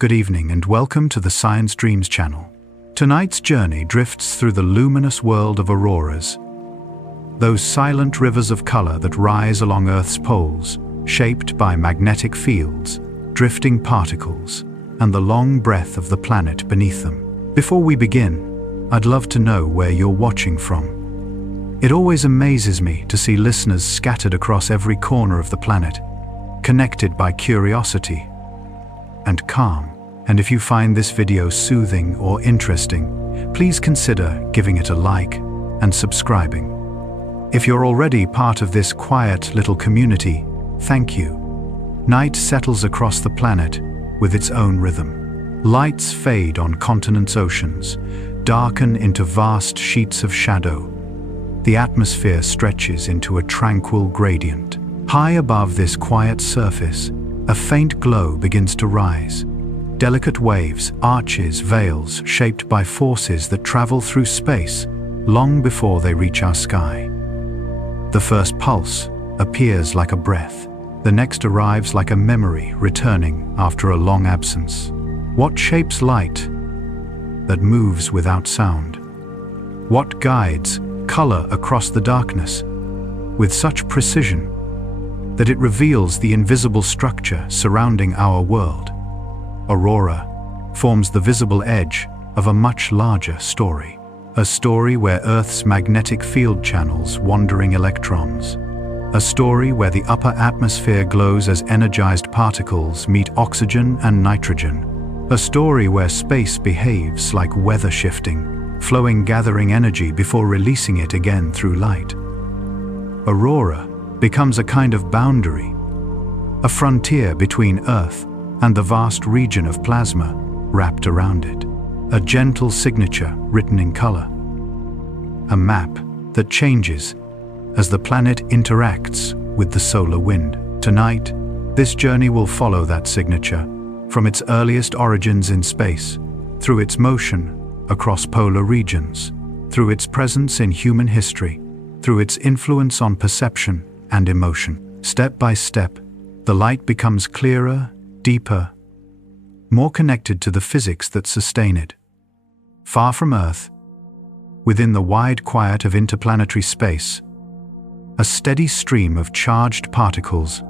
Good evening and welcome to the Science Dreams channel. Tonight's journey drifts through the luminous world of auroras, those silent rivers of color that rise along Earth's poles, shaped by magnetic fields, drifting particles, and the long breath of the planet beneath them. Before we begin, I'd love to know where you're watching from. It always amazes me to see listeners scattered across every corner of the planet, connected by curiosity and calm. And if you find this video soothing or interesting, please consider giving it a like and subscribing. If you're already part of this quiet little community, thank you. Night settles across the planet with its own rhythm. Lights fade on continents' oceans, darken into vast sheets of shadow. The atmosphere stretches into a tranquil gradient. High above this quiet surface, a faint glow begins to rise. Delicate waves, arches, veils, shaped by forces that travel through space long before they reach our sky. The first pulse appears like a breath. The next arrives like a memory returning after a long absence. What shapes light that moves without sound? What guides color across the darkness with such precision that it reveals the invisible structure surrounding our world? Aurora forms the visible edge of a much larger story. A story where Earth's magnetic field channels wandering electrons. A story where the upper atmosphere glows as energized particles meet oxygen and nitrogen. A story where space behaves like weather shifting, flowing, gathering energy before releasing it again through light. Aurora becomes a kind of boundary, a frontier between Earth and the vast region of plasma wrapped around it. A gentle signature written in color. A map that changes as the planet interacts with the solar wind. Tonight, this journey will follow that signature from its earliest origins in space, through its motion across polar regions, through its presence in human history, through its influence on perception and emotion. Step by step, the light becomes clearer, deeper, more connected to the physics that sustain it. Far from Earth, within the wide quiet of interplanetary space, a steady stream of charged particles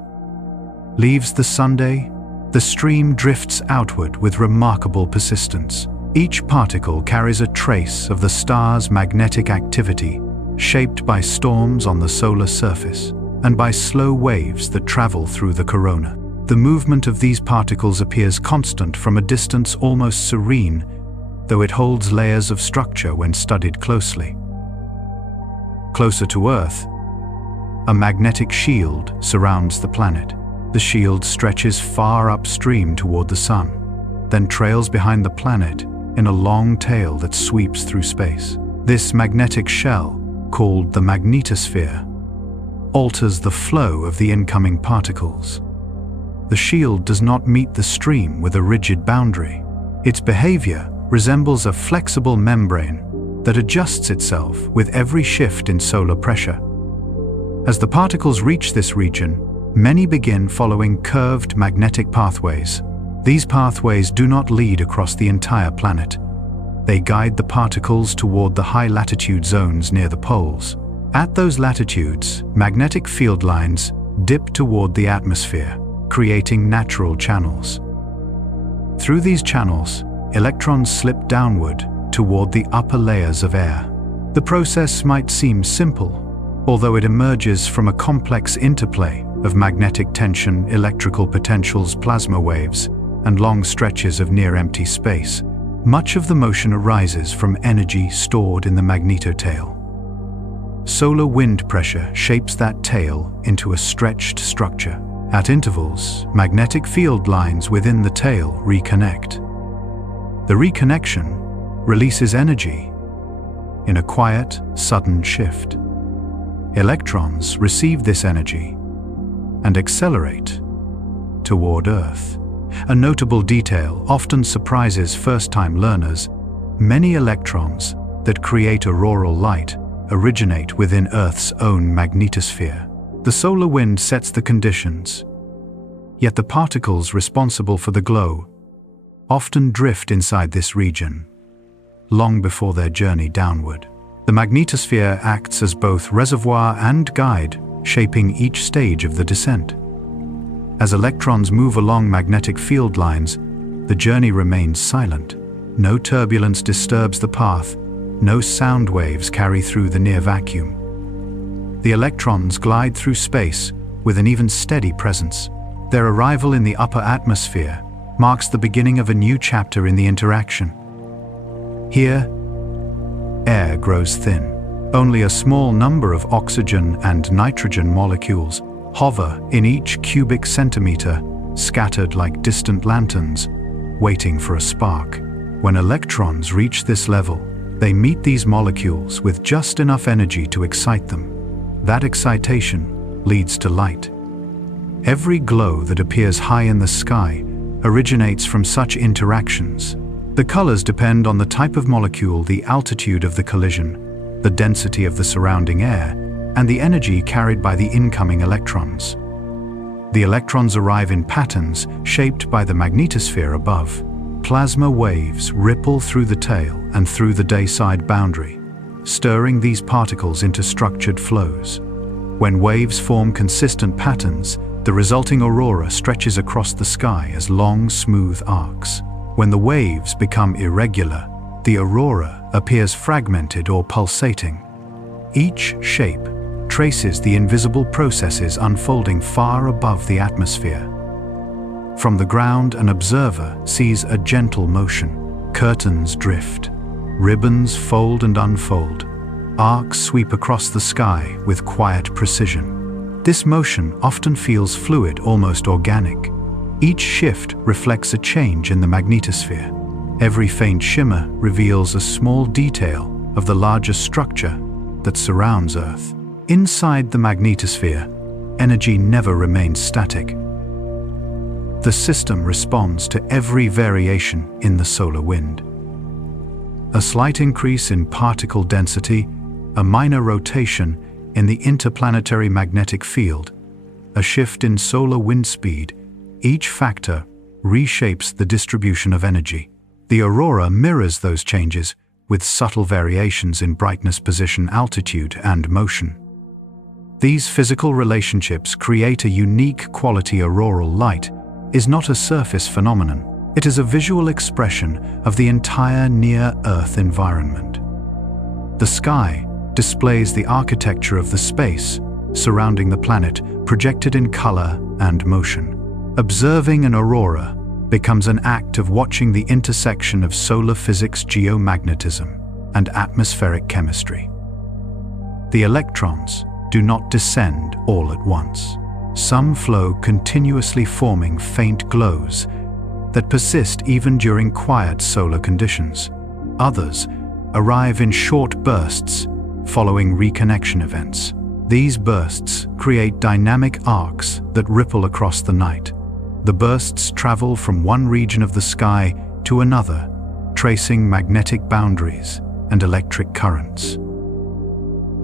leaves the Sunday. The stream drifts outward with remarkable persistence. Each particle carries a trace of the star's magnetic activity, shaped by storms on the solar surface and by slow waves that travel through the corona. The movement of these particles appears constant from a distance, almost serene, though it holds layers of structure when studied closely. Closer to Earth, a magnetic shield surrounds the planet. The shield stretches far upstream toward the sun, then trails behind the planet in a long tail that sweeps through space. This magnetic shell, called the magnetosphere, alters the flow of the incoming particles. The shield does not meet the stream with a rigid boundary. Its behavior resembles a flexible membrane that adjusts itself with every shift in solar pressure. As the particles reach this region, many begin following curved magnetic pathways. These pathways do not lead across the entire planet. They guide the particles toward the high latitude zones near the poles. At those latitudes, magnetic field lines dip toward the atmosphere, creating natural channels. Through these channels, electrons slip downward toward the upper layers of air. The process might seem simple, although it emerges from a complex interplay of magnetic tension, electrical potentials, plasma waves, and long stretches of near-empty space. Much of the motion arises from energy stored in the magnetotail. Solar wind pressure shapes that tail into a stretched structure. At intervals, magnetic field lines within the tail reconnect. The reconnection releases energy in a quiet, sudden shift. Electrons receive this energy and accelerate toward Earth. A notable detail often surprises first-time learners. Many electrons that create auroral light originate within Earth's own magnetosphere. The solar wind sets the conditions, yet the particles responsible for the glow often drift inside this region, long before their journey downward. The magnetosphere acts as both reservoir and guide, shaping each stage of the descent. As electrons move along magnetic field lines, the journey remains silent. No turbulence disturbs the path, no sound waves carry through the near vacuum. The electrons glide through space with an even steady presence. Their arrival in the upper atmosphere marks the beginning of a new chapter in the interaction. Here, air grows thin. Only a small number of oxygen and nitrogen molecules hover in each cubic centimeter, scattered like distant lanterns, waiting for a spark. When electrons reach this level, they meet these molecules with just enough energy to excite them. That excitation leads to light. Every glow that appears high in the sky originates from such interactions. The colors depend on the type of molecule, the altitude of the collision, the density of the surrounding air, and the energy carried by the incoming electrons. The electrons arrive in patterns shaped by the magnetosphere above. Plasma waves ripple through the tail and through the dayside boundary, stirring these particles into structured flows. When waves form consistent patterns, the resulting aurora stretches across the sky as long, smooth arcs. When the waves become irregular, the aurora appears fragmented or pulsating. Each shape traces the invisible processes unfolding far above the atmosphere. From the ground, an observer sees a gentle motion. Curtains drift, ribbons fold and unfold, arcs sweep across the sky with quiet precision. This motion often feels fluid, almost organic. Each shift reflects a change in the magnetosphere. Every faint shimmer reveals a small detail of the larger structure that surrounds Earth. Inside the magnetosphere, energy never remains static. The system responds to every variation in the solar wind. A slight increase in particle density, a minor rotation in the interplanetary magnetic field, a shift in solar wind speed, each factor reshapes the distribution of energy. The aurora mirrors those changes with subtle variations in brightness, position, altitude, and motion. These physical relationships create a unique quality. Auroral light is not a surface phenomenon. It is a visual expression of the entire near-Earth environment. The sky displays the architecture of the space surrounding the planet, projected in color and motion. Observing an aurora becomes an act of watching the intersection of solar physics, geomagnetism, and atmospheric chemistry. The electrons do not descend all at once. Some flow continuously, forming faint glows that persist even during quiet solar conditions. Others arrive in short bursts following reconnection events. These bursts create dynamic arcs that ripple across the night. The bursts travel from one region of the sky to another, tracing magnetic boundaries and electric currents.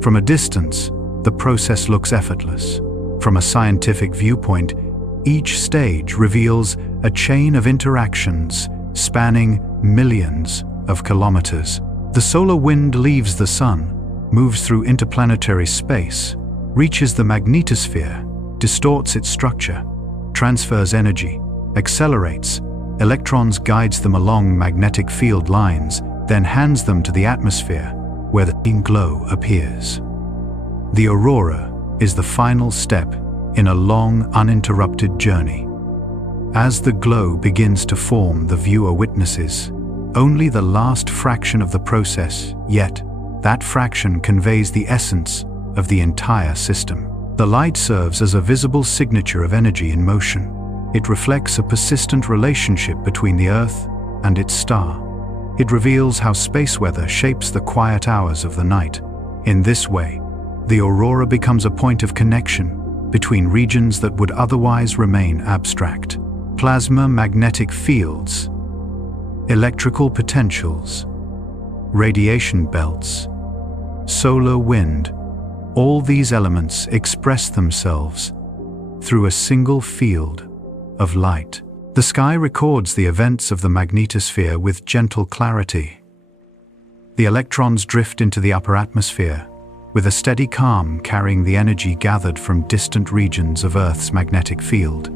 From a distance, the process looks effortless. From a scientific viewpoint, each stage reveals a chain of interactions spanning millions of kilometers. The solar wind leaves the sun, moves through interplanetary space, reaches the magnetosphere, distorts its structure, transfers energy, accelerates electrons, guides them along magnetic field lines, then hands them to the atmosphere, where the glow appears. The aurora is the final step in a long, uninterrupted journey. As the glow begins to form, the viewer witnesses only the last fraction of the process, yet that fraction conveys the essence of the entire system. The light serves as a visible signature of energy in motion. It reflects a persistent relationship between the Earth and its star. It reveals how space weather shapes the quiet hours of the night. In this way, the aurora becomes a point of connection between regions that would otherwise remain abstract. Plasma magnetic fields, electrical potentials, radiation belts, solar wind, all these elements express themselves through a single field of light. The sky records the events of the magnetosphere with gentle clarity. The electrons drift into the upper atmosphere, with a steady calm carrying the energy gathered from distant regions of Earth's magnetic field.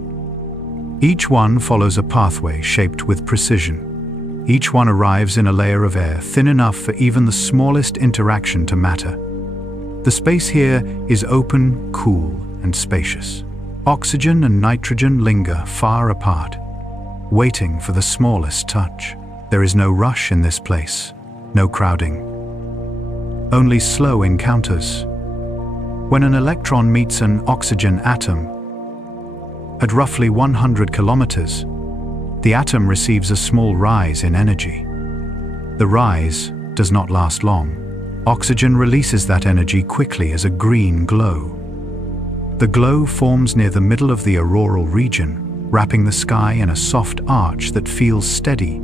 Each one follows a pathway shaped with precision. Each one arrives in a layer of air thin enough for even the smallest interaction to matter. The space here is open, cool, and spacious. Oxygen and nitrogen linger far apart, waiting for the smallest touch. There is no rush in this place, no crowding. Only slow encounters. When an electron meets an oxygen atom, at roughly 100 kilometers, the atom receives a small rise in energy. The rise does not last long. Oxygen releases that energy quickly as a green glow. The glow forms near the middle of the auroral region, wrapping the sky in a soft arch that feels steady,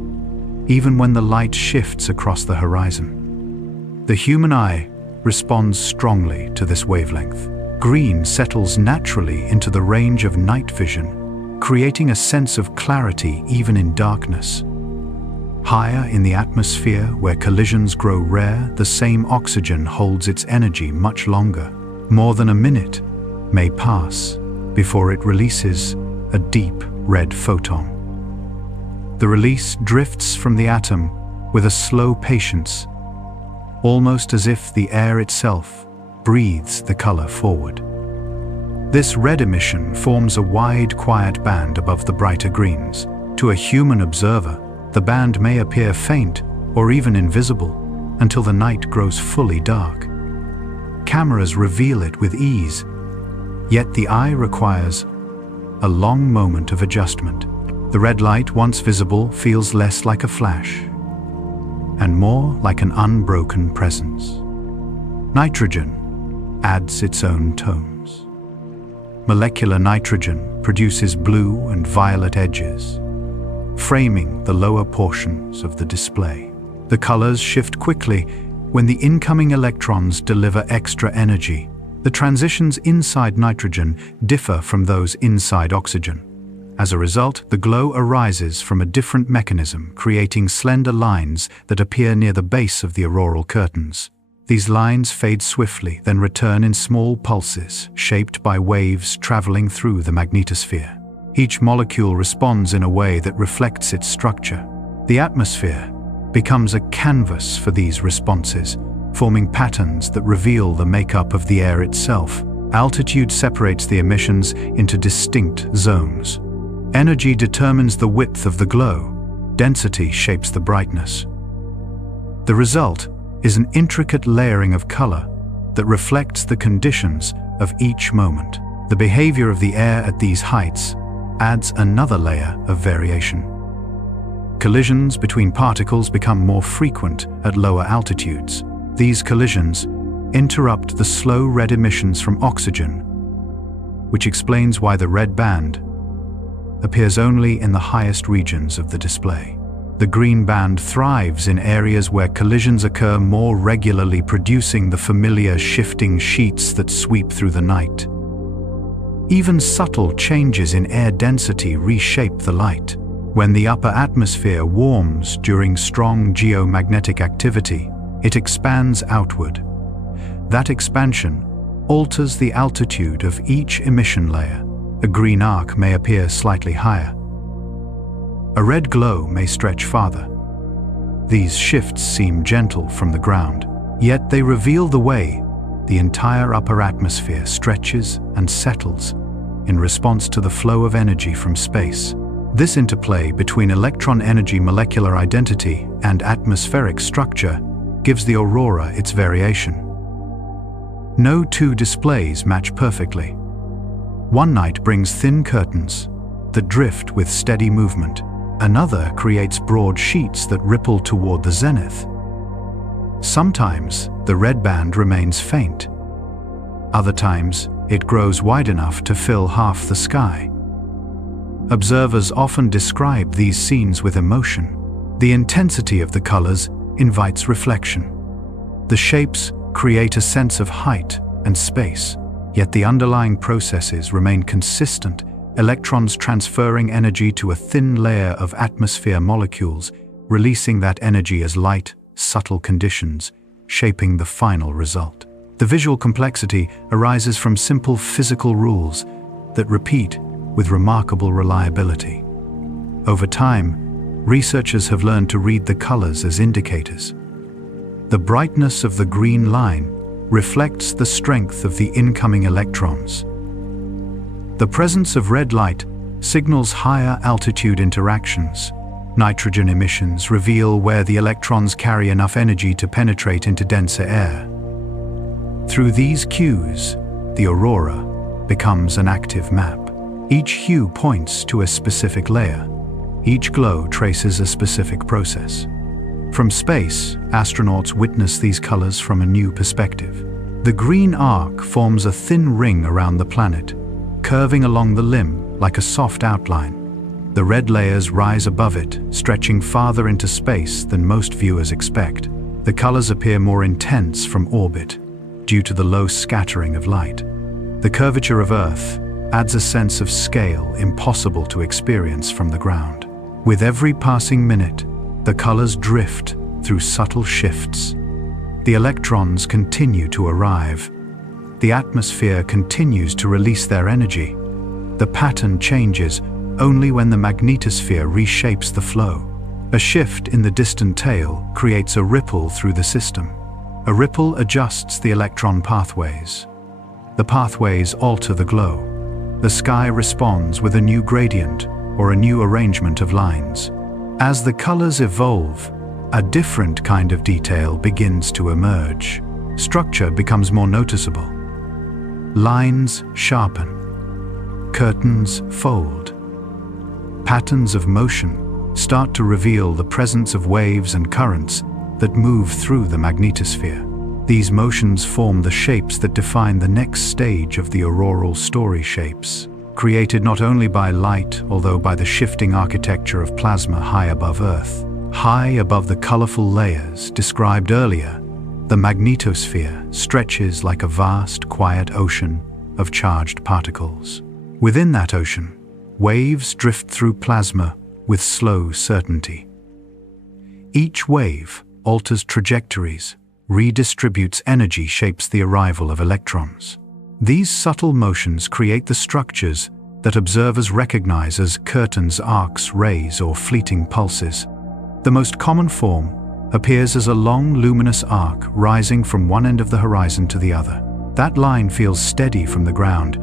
even when the light shifts across the horizon. The human eye responds strongly to this wavelength. Green settles naturally into the range of night vision, creating a sense of clarity even in darkness. Higher in the atmosphere, where collisions grow rare, the same oxygen holds its energy much longer. More than a minute may pass before it releases a deep red photon. The release drifts from the atom with a slow patience, almost as if the air itself breathes the color forward. This red emission forms a wide, quiet band above the brighter greens. To a human observer, the band may appear faint or even invisible until the night grows fully dark. Cameras reveal it with ease, yet the eye requires a long moment of adjustment. The red light, once visible, feels less like a flash and more like an unbroken presence. Nitrogen adds its own tones. Molecular nitrogen produces blue and violet edges, framing the lower portions of the display. The colors shift quickly when the incoming electrons deliver extra energy. The transitions inside nitrogen differ from those inside oxygen. As a result, the glow arises from a different mechanism, creating slender lines that appear near the base of the auroral curtains. These lines fade swiftly, then return in small pulses, shaped by waves traveling through the magnetosphere. Each molecule responds in a way that reflects its structure. The atmosphere becomes a canvas for these responses, forming patterns that reveal the makeup of the air itself. Altitude separates the emissions into distinct zones. Energy determines the width of the glow. Density shapes the brightness. The result is an intricate layering of color that reflects the conditions of each moment. The behavior of the air at these heights adds another layer of variation. Collisions between particles become more frequent at lower altitudes. These collisions interrupt the slow red emissions from oxygen, which explains why the red band appears only in the highest regions of the display. The green band thrives in areas where collisions occur more regularly, producing the familiar shifting sheets that sweep through the night. Even subtle changes in air density reshape the light. When the upper atmosphere warms during strong geomagnetic activity, it expands outward. That expansion alters the altitude of each emission layer. A green arc may appear slightly higher. A red glow may stretch farther. These shifts seem gentle from the ground, yet they reveal the way the entire upper atmosphere stretches and settles in response to the flow of energy from space. This interplay between electron energy, molecular identity, and atmospheric structure gives the aurora its variation. No two displays match perfectly. One night brings thin curtains that drift with steady movement. Another creates broad sheets that ripple toward the zenith. Sometimes the red band remains faint. Other times it grows wide enough to fill half the sky. Observers often describe these scenes with emotion. The intensity of the colors invites reflection. The shapes create a sense of height and space, yet the underlying processes remain consistent electrons transferring energy to a thin layer of atmosphere molecules, releasing that energy as light, subtle conditions, shaping the final result. The visual complexity arises from simple physical rules that repeat with remarkable reliability. Over time, researchers have learned to read the colors as indicators. The brightness of the green line reflects the strength of the incoming electrons. The presence of red light signals higher altitude interactions. Nitrogen emissions reveal where the electrons carry enough energy to penetrate into denser air. Through these cues, the aurora becomes an active map. Each hue points to a specific layer. Each glow traces a specific process. From space, astronauts witness these colors from a new perspective. The green arc forms a thin ring around the planet, curving along the limb like a soft outline. The red layers rise above it, stretching farther into space than most viewers expect. The colors appear more intense from orbit, due to the low scattering of light. The curvature of Earth adds a sense of scale impossible to experience from the ground. With every passing minute, the colors drift through subtle shifts. The electrons continue to arrive. The atmosphere continues to release their energy. The pattern changes only when the magnetosphere reshapes the flow. A shift in the distant tail creates a ripple through the system. A ripple adjusts the electron pathways. The pathways alter the glow. The sky responds with a new gradient or a new arrangement of lines. As the colors evolve, a different kind of detail begins to emerge. Structure becomes more noticeable. Lines sharpen. Curtains fold. Patterns of motion start to reveal the presence of waves and currents that move through the magnetosphere. These motions form the shapes that define the next stage of the auroral story shapes, created not only by light, although by the shifting architecture of plasma high above Earth. High above the colorful layers described earlier, the magnetosphere stretches like a vast, quiet ocean of charged particles. Within that ocean, waves drift through plasma with slow certainty. Each wave alters trajectories, redistributes energy, shapes the arrival of electrons. These subtle motions create the structures that observers recognize as curtains, arcs, rays, or fleeting pulses. The most common form appears as a long, luminous arc rising from one end of the horizon to the other. That line feels steady from the ground,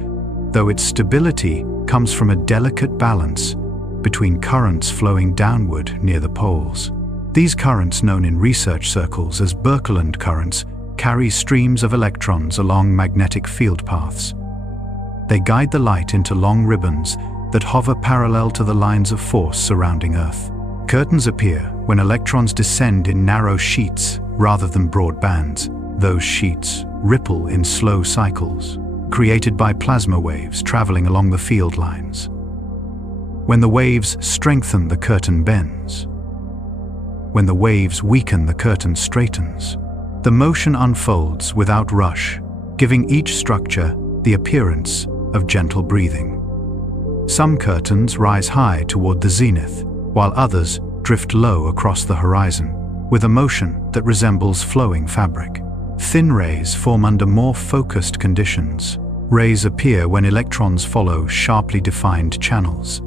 though its stability comes from a delicate balance between currents flowing downward near the poles. These currents, known in research circles as Birkeland currents, carry streams of electrons along magnetic field paths. They guide the light into long ribbons that hover parallel to the lines of force surrounding Earth. Curtains appear when electrons descend in narrow sheets rather than broad bands. Those sheets ripple in slow cycles, created by plasma waves traveling along the field lines. When the waves strengthen, the curtain bends. When the waves weaken, the curtain straightens. The motion unfolds without rush, giving each structure the appearance of gentle breathing. Some curtains rise high toward the zenith, while others drift low across the horizon, with a motion that resembles flowing fabric. Thin rays form under more focused conditions. Rays appear when electrons follow sharply defined channels.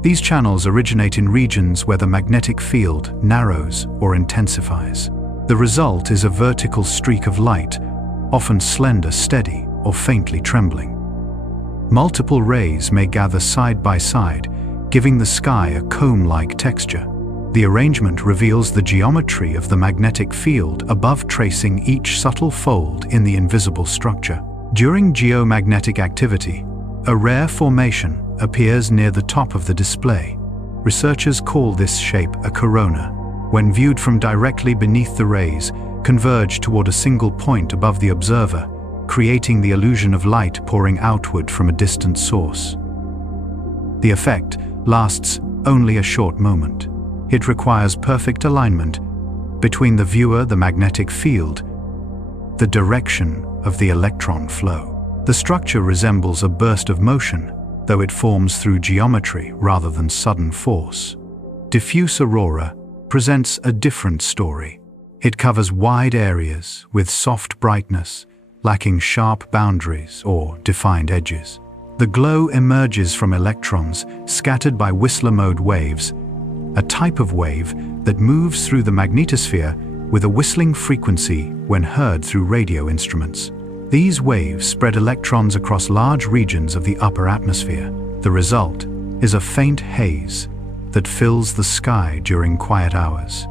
These channels originate in regions where the magnetic field narrows or intensifies. The result is a vertical streak of light, often slender, steady, or faintly trembling. Multiple rays may gather side by side, giving the sky a comb-like texture. The arrangement reveals the geometry of the magnetic field above, tracing each subtle fold in the invisible structure. During geomagnetic activity, a rare formation appears near the top of the display. Researchers call this shape a corona. When viewed from directly beneath, the rays converge toward a single point above the observer, creating the illusion of light pouring outward from a distant source. The effect lasts only a short moment. It requires perfect alignment between the viewer, the magnetic field, the direction of the electron flow. The structure resembles a burst of motion though it forms through geometry rather than sudden force. Diffuse aurora presents a different story. It covers wide areas with soft brightness, lacking sharp boundaries or defined edges. The glow emerges from electrons scattered by Whistler-mode waves, a type of wave that moves through the magnetosphere with a whistling frequency when heard through radio instruments. These waves spread electrons across large regions of the upper atmosphere. The result is a faint haze that fills the sky during quiet hours.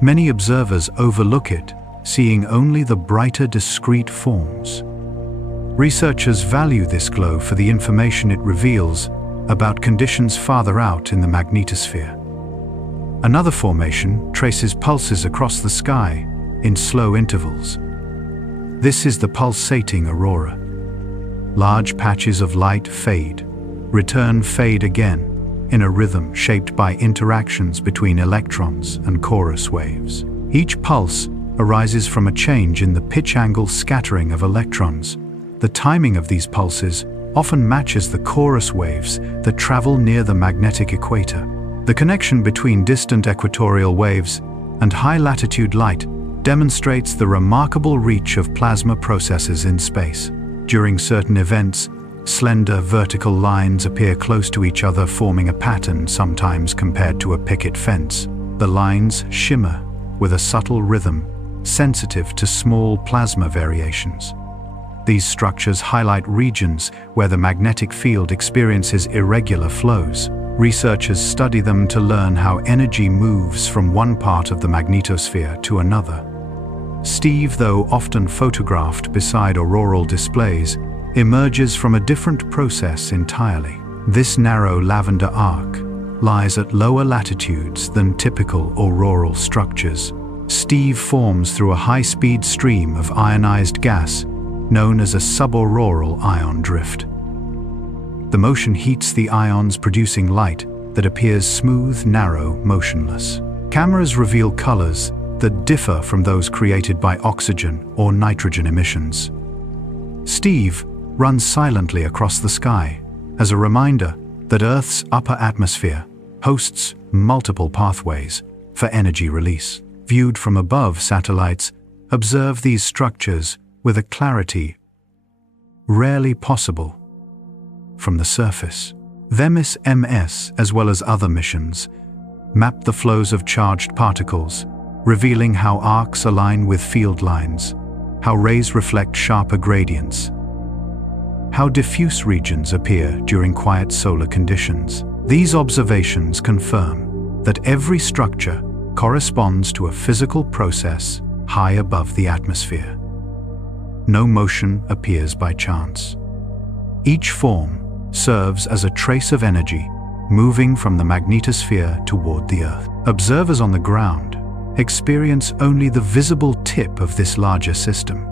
Many observers overlook it, seeing only the brighter discrete forms. Researchers value this glow for the information it reveals about conditions farther out in the magnetosphere. Another formation traces pulses across the sky in slow intervals. This is the pulsating aurora. Large patches of light fade, fade again, in a rhythm shaped by interactions between electrons and chorus waves. Each pulse arises from a change in the pitch angle scattering of electrons. The timing of these pulses often matches the chorus waves that travel near the magnetic equator. The connection between distant equatorial waves and high-latitude light demonstrates the remarkable reach of plasma processes in space. During certain events, slender vertical lines appear close to each other, forming a pattern sometimes compared to a picket fence. The lines shimmer with a subtle rhythm, sensitive to small plasma variations. These structures highlight regions where the magnetic field experiences irregular flows. Researchers study them to learn how energy moves from one part of the magnetosphere to another. Steve, though often photographed beside auroral displays, emerges from a different process entirely. This narrow lavender arc lies at lower latitudes than typical auroral structures. Steve forms through a high-speed stream of ionized gas known as a subauroral ion drift. The motion heats the ions, producing light that appears smooth, narrow, motionless. Cameras reveal colors that differ from those created by oxygen or nitrogen emissions. Steve runs silently across the sky as a reminder that Earth's upper atmosphere hosts multiple pathways for energy release. Viewed from above, satellites observe these structures with a clarity rarely possible from the surface. THEMIS-MS, as well as other missions, map the flows of charged particles, revealing how arcs align with field lines, how rays reflect sharper gradients, how diffuse regions appear during quiet solar conditions. These observations confirm that every structure corresponds to a physical process high above the atmosphere. No motion appears by chance. Each form serves as a trace of energy moving from the magnetosphere toward the Earth. Observers on the ground experience only the visible tip of this larger system.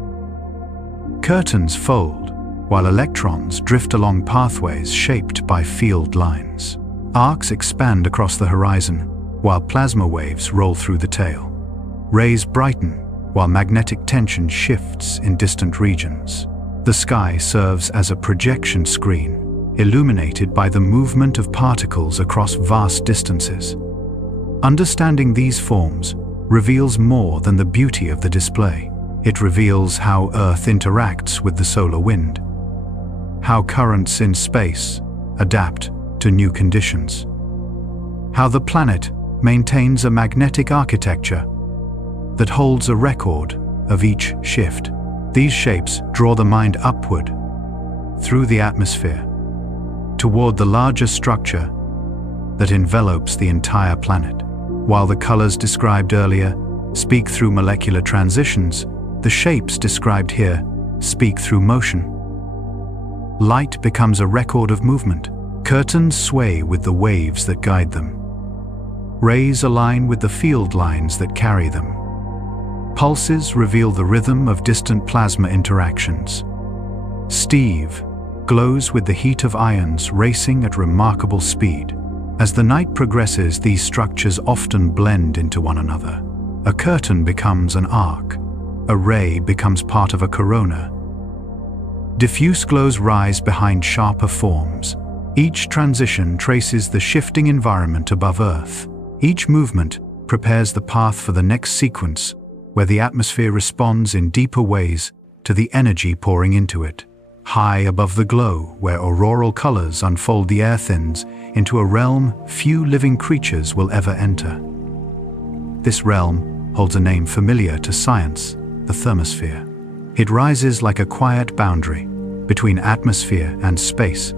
Curtains fold while electrons drift along pathways shaped by field lines. Arcs expand across the horizon while plasma waves roll through the tail. Rays brighten while magnetic tension shifts in distant regions. The sky serves as a projection screen, illuminated by the movement of particles across vast distances. Understanding these forms reveals more than the beauty of the display. It reveals how Earth interacts with the solar wind, how currents in space adapt to new conditions, how the planet maintains a magnetic architecture that holds a record of each shift. These shapes draw the mind upward through the atmosphere toward the larger structure that envelops the entire planet. While the colors described earlier speak through molecular transitions, the shapes described here speak through motion. Light becomes a record of movement. Curtains sway with the waves that guide them. Rays align with the field lines that carry them. Pulses reveal the rhythm of distant plasma interactions. Steve glows with the heat of ions racing at remarkable speed. As the night progresses, these structures often blend into one another. A curtain becomes an arc. A ray becomes part of a corona. Diffuse glows rise behind sharper forms. Each transition traces the shifting environment above Earth. Each movement prepares the path for the next sequence, where the atmosphere responds in deeper ways to the energy pouring into it. High above the glow, where auroral colors unfold, the air thins into a realm few living creatures will ever enter. This realm holds a name familiar to science, the thermosphere. It rises like a quiet boundary between atmosphere and space,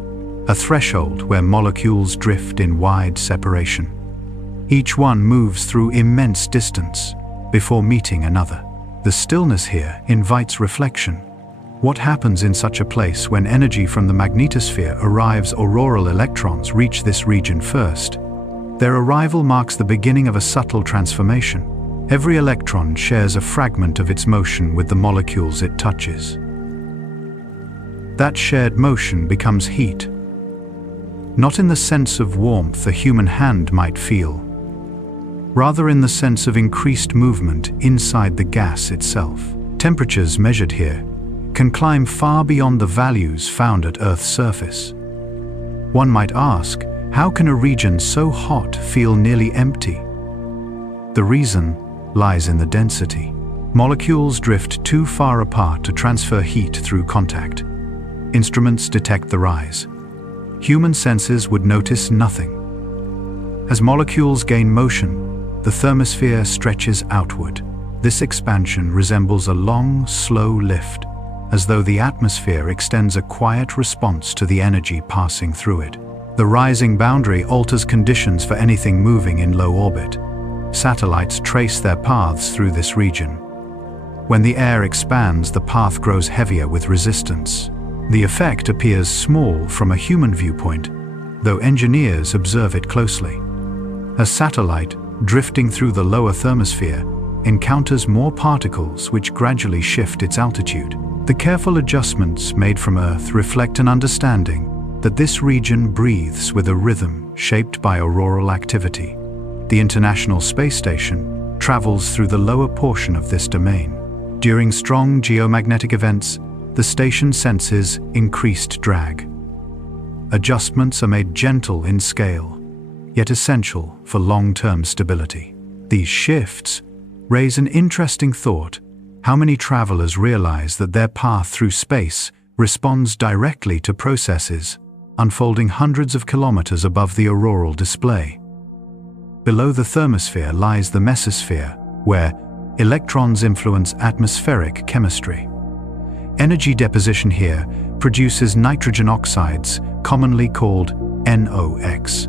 a threshold where molecules drift in wide separation. Each one moves through immense distance before meeting another. The stillness here invites reflection. What happens in such a place when energy from the magnetosphere arrives? Auroral electrons reach this region first. Their arrival marks the beginning of a subtle transformation. Every electron shares a fragment of its motion with the molecules it touches. That shared motion becomes heat, not in the sense of warmth a human hand might feel, rather in the sense of increased movement inside the gas itself. Temperatures measured here can climb far beyond the values found at Earth's surface. One might ask, how can a region so hot feel nearly empty? The reason lies in the density. Molecules drift too far apart to transfer heat through contact. Instruments detect the rise. Human senses would notice nothing. As molecules gain motion, the thermosphere stretches outward. This expansion resembles a long, slow lift, as though the atmosphere extends a quiet response to the energy passing through it. The rising boundary alters conditions for anything moving in low orbit. Satellites trace their paths through this region. When the air expands, the path grows heavier with resistance. The effect appears small from a human viewpoint, though engineers observe it closely. A satellite, drifting through the lower thermosphere, encounters more particles which gradually shift its altitude. The careful adjustments made from Earth reflect an understanding that this region breathes with a rhythm shaped by auroral activity. The International Space Station travels through the lower portion of this domain. During strong geomagnetic events, the station senses increased drag. Adjustments are made gentle in scale, yet essential for long-term stability. These shifts raise an interesting thought. How many travelers realize that their path through space responds directly to processes unfolding hundreds of kilometers above the auroral display? Below the thermosphere lies the mesosphere, where electrons influence atmospheric chemistry. Energy deposition here produces nitrogen oxides, commonly called NOx.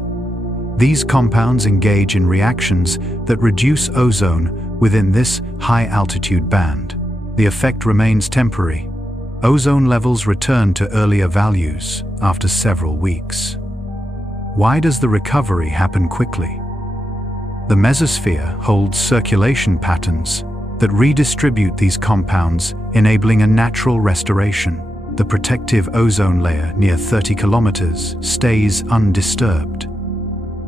These compounds engage in reactions that reduce ozone within this high-altitude band. The effect remains temporary. Ozone levels return to earlier values after several weeks. Why does the recovery happen quickly? The mesosphere holds circulation patterns that redistribute these compounds, enabling a natural restoration. The protective ozone layer near 30 kilometers stays undisturbed.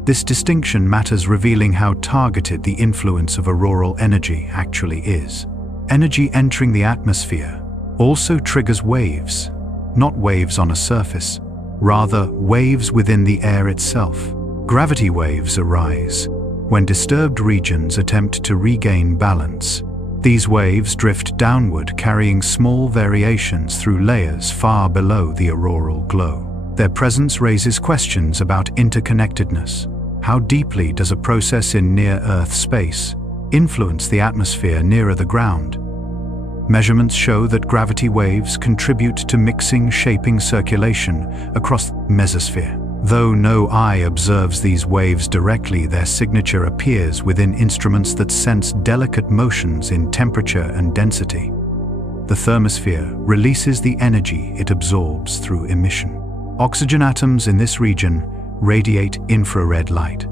This distinction matters, revealing how targeted the influence of auroral energy actually is. Energy entering the atmosphere also triggers waves, not waves on a surface, rather waves within the air itself. Gravity waves arise when disturbed regions attempt to regain balance. These waves drift downward, carrying small variations through layers far below the auroral glow. Their presence raises questions about interconnectedness. How deeply does a process in near-Earth space influence the atmosphere nearer the ground? Measurements show that gravity waves contribute to mixing, shaping circulation across the mesosphere. Though no eye observes these waves directly, their signature appears within instruments that sense delicate motions in temperature and density. The thermosphere releases the energy it absorbs through emission. Oxygen atoms in this region radiate infrared light.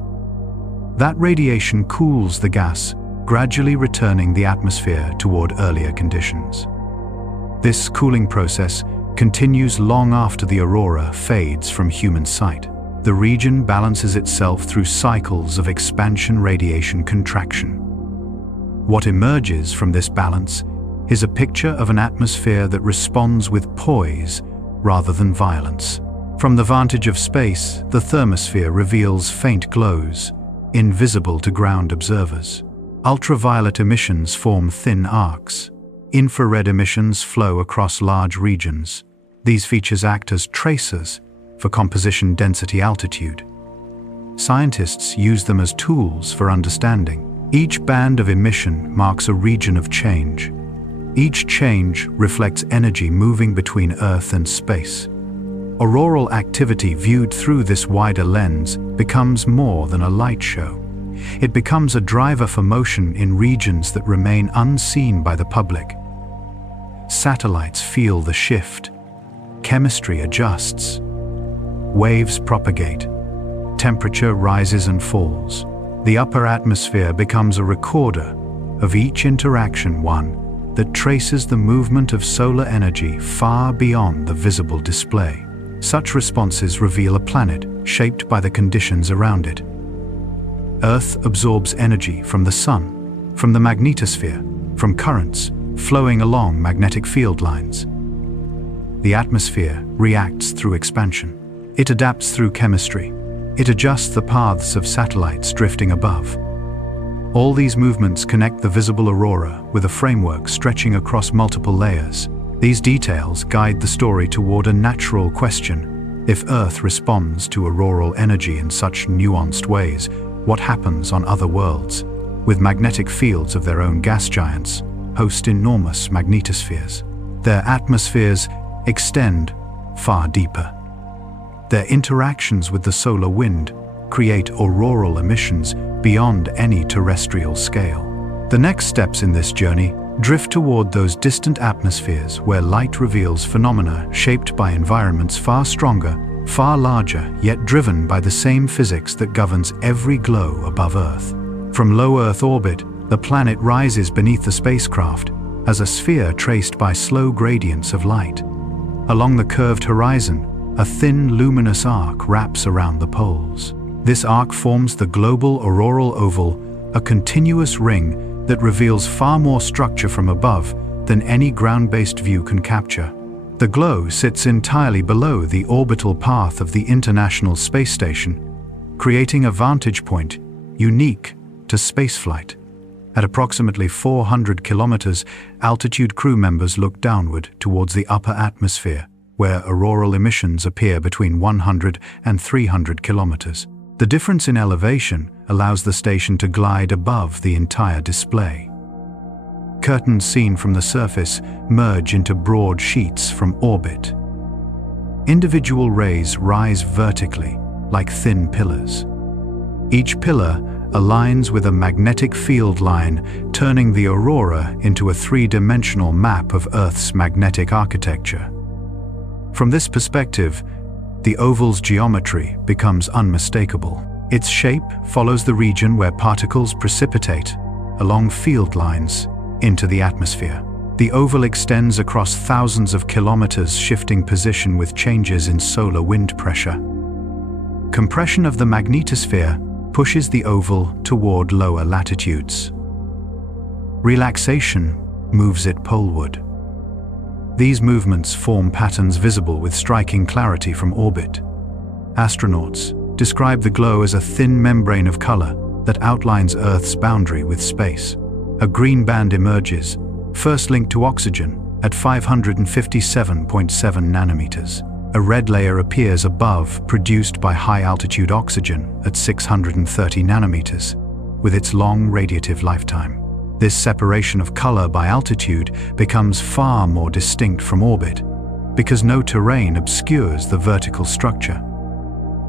That radiation cools the gas, gradually returning the atmosphere toward earlier conditions. This cooling process continues long after the aurora fades from human sight. The region balances itself through cycles of expansion, radiation, contraction. What emerges from this balance is a picture of an atmosphere that responds with poise rather than violence. From the vantage of space, the thermosphere reveals faint glows, invisible to ground observers. Ultraviolet emissions form thin arcs. Infrared emissions flow across large regions. These features act as tracers for composition density altitude. Scientists use them as tools for understanding. Each band of emission marks a region of change. Each change reflects energy moving between Earth and space. Auroral activity viewed through this wider lens becomes more than a light show. It becomes a driver for motion in regions that remain unseen by the public. Satellites feel the shift. Chemistry adjusts. Waves propagate. Temperature rises and falls. The upper atmosphere becomes a recorder of each interaction, one that traces the movement of solar energy far beyond the visible display. Such responses reveal a planet shaped by the conditions around it. Earth absorbs energy from the sun, from the magnetosphere, from currents flowing along magnetic field lines. The atmosphere reacts through expansion. It adapts through chemistry. It adjusts the paths of satellites drifting above. All these movements connect the visible aurora with a framework stretching across multiple layers. These details guide the story toward a natural question. If Earth responds to auroral energy in such nuanced ways, what happens on other worlds? With magnetic fields of their own, gas giants host enormous magnetospheres. Their atmospheres extend far deeper. Their interactions with the solar wind create auroral emissions beyond any terrestrial scale. The next steps in this journey drift toward those distant atmospheres where light reveals phenomena shaped by environments far stronger, far larger, yet driven by the same physics that governs every glow above Earth. From low Earth orbit, the planet rises beneath the spacecraft as a sphere traced by slow gradients of light. Along the curved horizon, a thin luminous arc wraps around the poles. This arc forms the global auroral oval, a continuous ring that reveals far more structure from above than any ground-based view can capture. The glow sits entirely below the orbital path of the International Space Station, creating a vantage point unique to spaceflight. At approximately 400 kilometers, altitude crew members look downward towards the upper atmosphere, where auroral emissions appear between 100 and 300 kilometers. The difference in elevation allows the station to glide above the entire display. Curtains seen from the surface merge into broad sheets from orbit. Individual rays rise vertically, like thin pillars. Each pillar aligns with a magnetic field line, turning the aurora into a three-dimensional map of Earth's magnetic architecture. From this perspective, the oval's geometry becomes unmistakable. Its shape follows the region where particles precipitate along field lines into the atmosphere. The oval extends across thousands of kilometers, shifting position with changes in solar wind pressure. Compression of the magnetosphere pushes the oval toward lower latitudes. Relaxation moves it poleward. These movements form patterns visible with striking clarity from orbit. Astronauts describe the glow as a thin membrane of color that outlines Earth's boundary with space. A green band emerges, first linked to oxygen, at 557.7 nanometers. A red layer appears above, produced by high-altitude oxygen at 630 nanometers, with its long radiative lifetime. This separation of color by altitude becomes far more distinct from orbit, because no terrain obscures the vertical structure.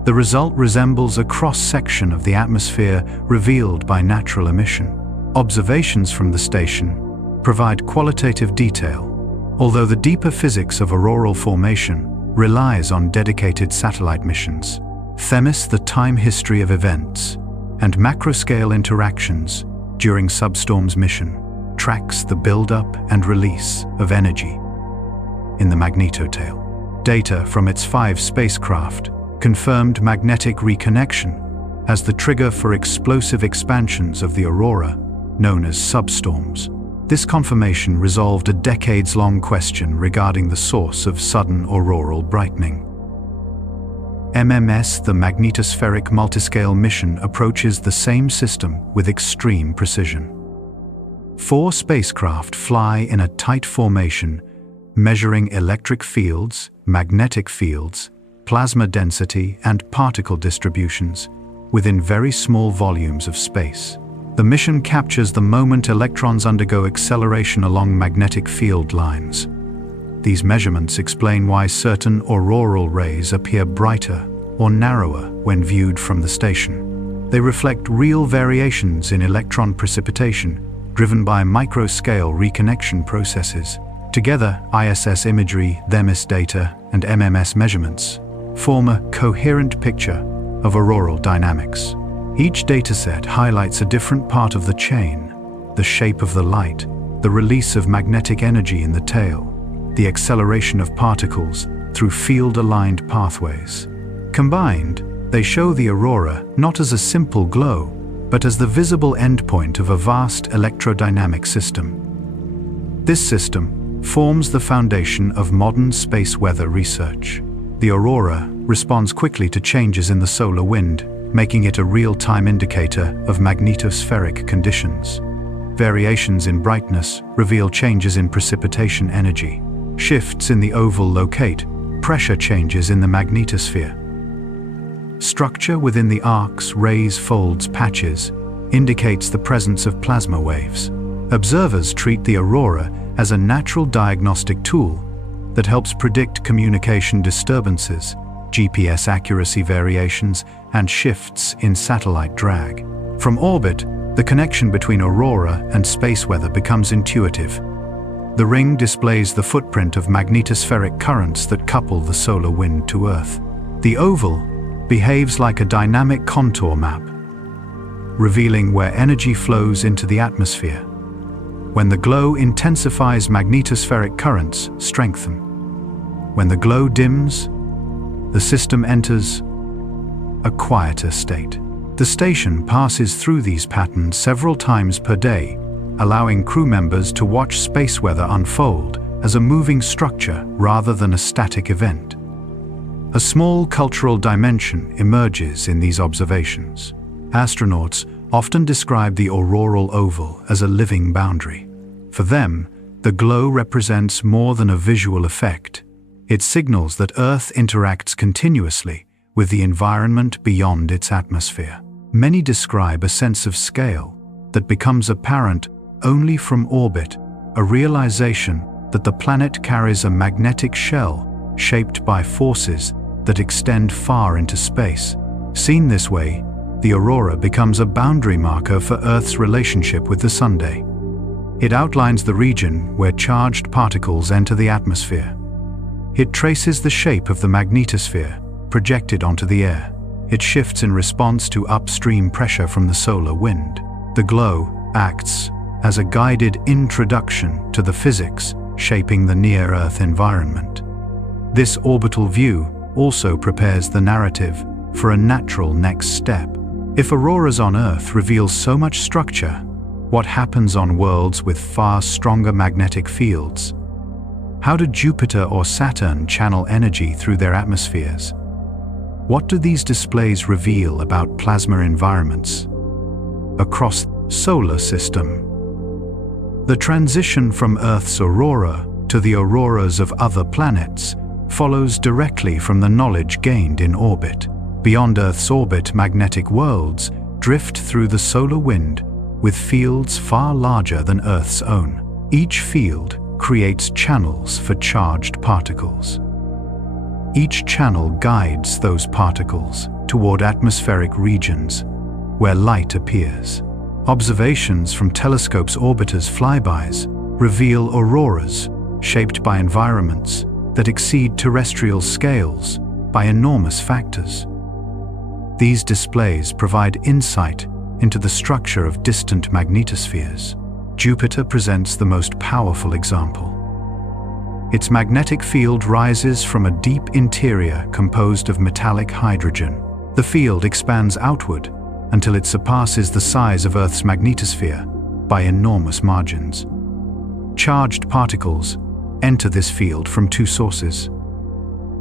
The result resembles a cross-section of the atmosphere revealed by natural emission. Observations from the station provide qualitative detail, although the deeper physics of auroral formation relies on dedicated satellite missions. Themis, the time history of events and macroscale interactions during Substorm's mission, tracks the buildup and release of energy in the magnetotail. Data from its 5 spacecraft confirmed magnetic reconnection as the trigger for explosive expansions of the aurora, known as substorms. This confirmation resolved a decades-long question regarding the source of sudden auroral brightening. MMS, the magnetospheric multiscale mission, approaches the same system with extreme precision. 4 spacecraft fly in a tight formation, measuring electric fields, magnetic fields, plasma density, and particle distributions within very small volumes of space. The mission captures the moment electrons undergo acceleration along magnetic field lines. These measurements explain why certain auroral rays appear brighter or narrower when viewed from the station. They reflect real variations in electron precipitation driven by micro-scale reconnection processes. Together, ISS imagery, THEMIS data, and MMS measurements form a coherent picture of auroral dynamics. Each dataset highlights a different part of the chain: the shape of the light, the release of magnetic energy in the tail, the acceleration of particles through field-aligned pathways. Combined, they show the aurora not as a simple glow, but as the visible endpoint of a vast electrodynamic system. This system forms the foundation of modern space weather research. The aurora responds quickly to changes in the solar wind, making it a real-time indicator of magnetospheric conditions. Variations in brightness reveal changes in precipitation energy. Shifts in the oval locate pressure changes in the magnetosphere. Structure within the arcs, rays, folds, patches indicates the presence of plasma waves. Observers treat the aurora as a natural diagnostic tool that helps predict communication disturbances, GPS accuracy variations, and shifts in satellite drag. From orbit, the connection between aurora and space weather becomes intuitive. The ring displays the footprint of magnetospheric currents that couple the solar wind to Earth. The oval behaves like a dynamic contour map, revealing where energy flows into the atmosphere. When the glow intensifies, magnetospheric currents strengthen. When the glow dims, the system enters a quieter state. The station passes through these patterns several times per day, allowing crew members to watch space weather unfold as a moving structure rather than a static event. A small cultural dimension emerges in these observations. Astronauts often describe the auroral oval as a living boundary. For them, the glow represents more than a visual effect. It signals that Earth interacts continuously with the environment beyond its atmosphere. Many describe a sense of scale that becomes apparent only from orbit, a realization that the planet carries a magnetic shell shaped by forces that extend far into space. Seen this way, the aurora becomes a boundary marker for Earth's relationship with the Sunday. It outlines the region where charged particles enter the atmosphere. It traces the shape of the magnetosphere projected onto the air. It shifts in response to upstream pressure from the solar wind. The glow acts as a guided introduction to the physics shaping the near-Earth environment. This orbital view also prepares the narrative for a natural next step. If auroras on Earth reveal so much structure, what happens on worlds with far stronger magnetic fields? How do Jupiter or Saturn channel energy through their atmospheres? What do these displays reveal about plasma environments across the solar system? The transition from Earth's aurora to the auroras of other planets follows directly from the knowledge gained in orbit. Beyond Earth's orbit, magnetic worlds drift through the solar wind with fields far larger than Earth's own. Each field creates channels for charged particles. Each channel guides those particles toward atmospheric regions where light appears. Observations from telescopes' orbiters' flybys reveal auroras shaped by environments that exceed terrestrial scales by enormous factors. These displays provide insight into the structure of distant magnetospheres. Jupiter presents the most powerful example. Its magnetic field rises from a deep interior composed of metallic hydrogen. The field expands outward until it surpasses the size of Earth's magnetosphere by enormous margins. charged particles enter this field from two sources.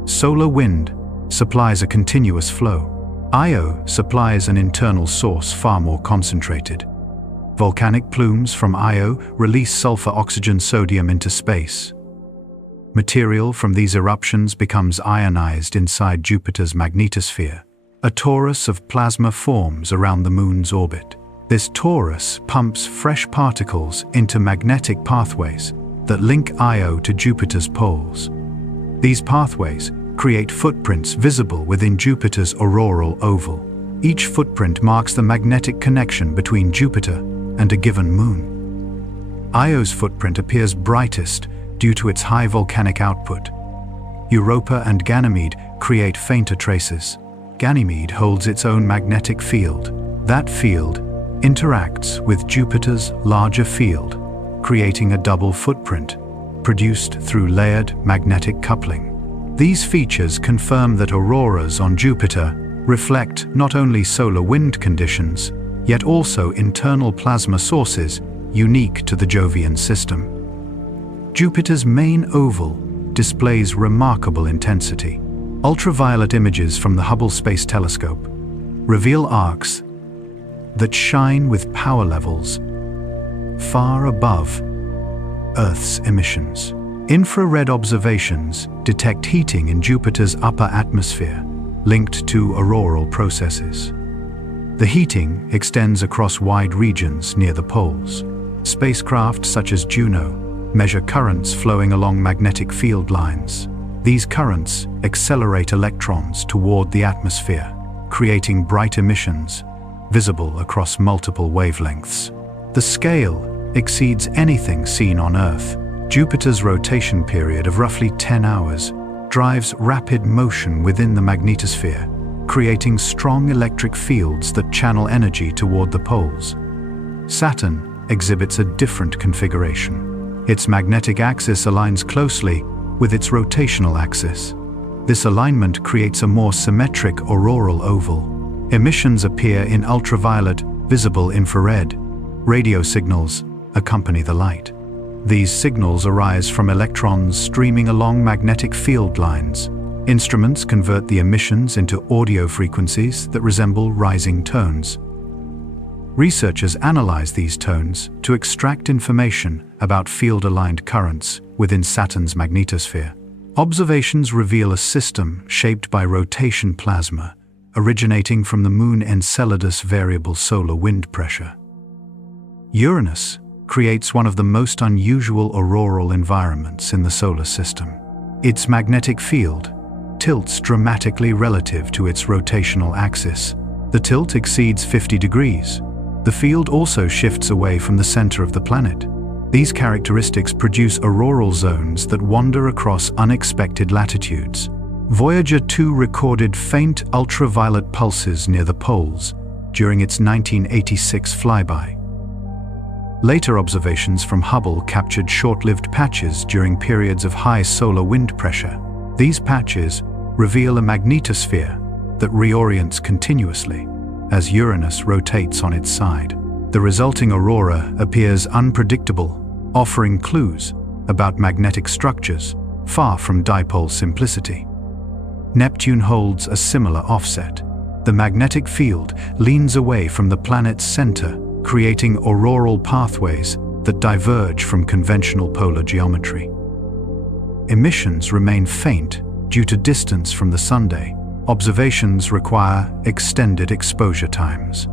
Solar wind supplies a continuous flow. Io supplies an internal source far more concentrated. Volcanic plumes from Io release sulfur, oxygen, sodium into space. Material from these eruptions becomes ionized inside Jupiter's magnetosphere. A torus of plasma forms around the Moon's orbit. This torus pumps fresh particles into magnetic pathways that link Io to Jupiter's poles. These pathways create footprints visible within Jupiter's auroral oval. Each footprint marks the magnetic connection between Jupiter and a given moon. Io's footprint appears brightest due to its high volcanic output. Europa and Ganymede create fainter traces. Ganymede holds its own magnetic field. That field interacts with Jupiter's larger field, creating a double footprint, produced through layered magnetic coupling. These features confirm that auroras on Jupiter reflect not only solar wind conditions, yet also internal plasma sources unique to the Jovian system. Jupiter's main oval displays remarkable intensity. Ultraviolet images from the Hubble Space Telescope reveal arcs that shine with power levels far above Earth's emissions. Infrared observations detect heating in Jupiter's upper atmosphere, linked to auroral processes. The heating extends across wide regions near the poles. Spacecraft such as Juno measure currents flowing along magnetic field lines. These currents accelerate electrons toward the atmosphere, creating bright emissions visible across multiple wavelengths. The scale exceeds anything seen on Earth. Jupiter's rotation period of roughly 10 hours drives rapid motion within the magnetosphere, creating strong electric fields that channel energy toward the poles. Saturn exhibits a different configuration. Its magnetic axis aligns closely with its rotational axis. This alignment creates a more symmetric auroral oval. Emissions appear in ultraviolet, visible infrared. Radio signals accompany the light. These signals arise from electrons streaming along magnetic field lines. Instruments convert the emissions into audio frequencies that resemble rising tones. Researchers analyze these tones to extract information about field-aligned currents within Saturn's magnetosphere. Observations reveal a system shaped by rotation plasma, originating from the Moon Enceladus variable solar wind pressure. Uranus creates one of the most unusual auroral environments in the solar system. Its magnetic field tilts dramatically relative to its rotational axis. The tilt exceeds 50 degrees. The field also shifts away from the center of the planet. These characteristics produce auroral zones that wander across unexpected latitudes. Voyager 2 recorded faint ultraviolet pulses near the poles during its 1986 flyby. Later observations from Hubble captured short-lived patches during periods of high solar wind pressure. These patches reveal a magnetosphere that reorients continuously as Uranus rotates on its side. The resulting aurora appears unpredictable, offering clues about magnetic structures far from dipole simplicity. Neptune holds a similar offset. The magnetic field leans away from the planet's center, creating auroral pathways that diverge from conventional polar geometry. Emissions remain faint due to distance from the Sunday. Observations require extended exposure times.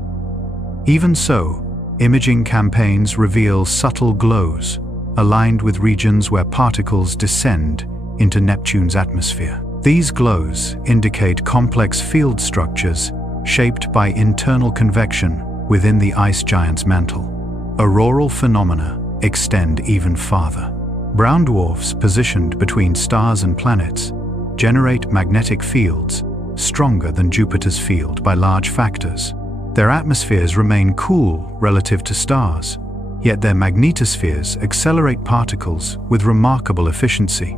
Even so, imaging campaigns reveal subtle glows, aligned with regions where particles descend into Neptune's atmosphere. These glows indicate complex field structures shaped by internal convection within the ice giant's mantle. Auroral phenomena extend even farther. Brown dwarfs positioned between stars and planets generate magnetic fields stronger than Jupiter's field by large factors. Their atmospheres remain cool relative to stars, yet their magnetospheres accelerate particles with remarkable efficiency.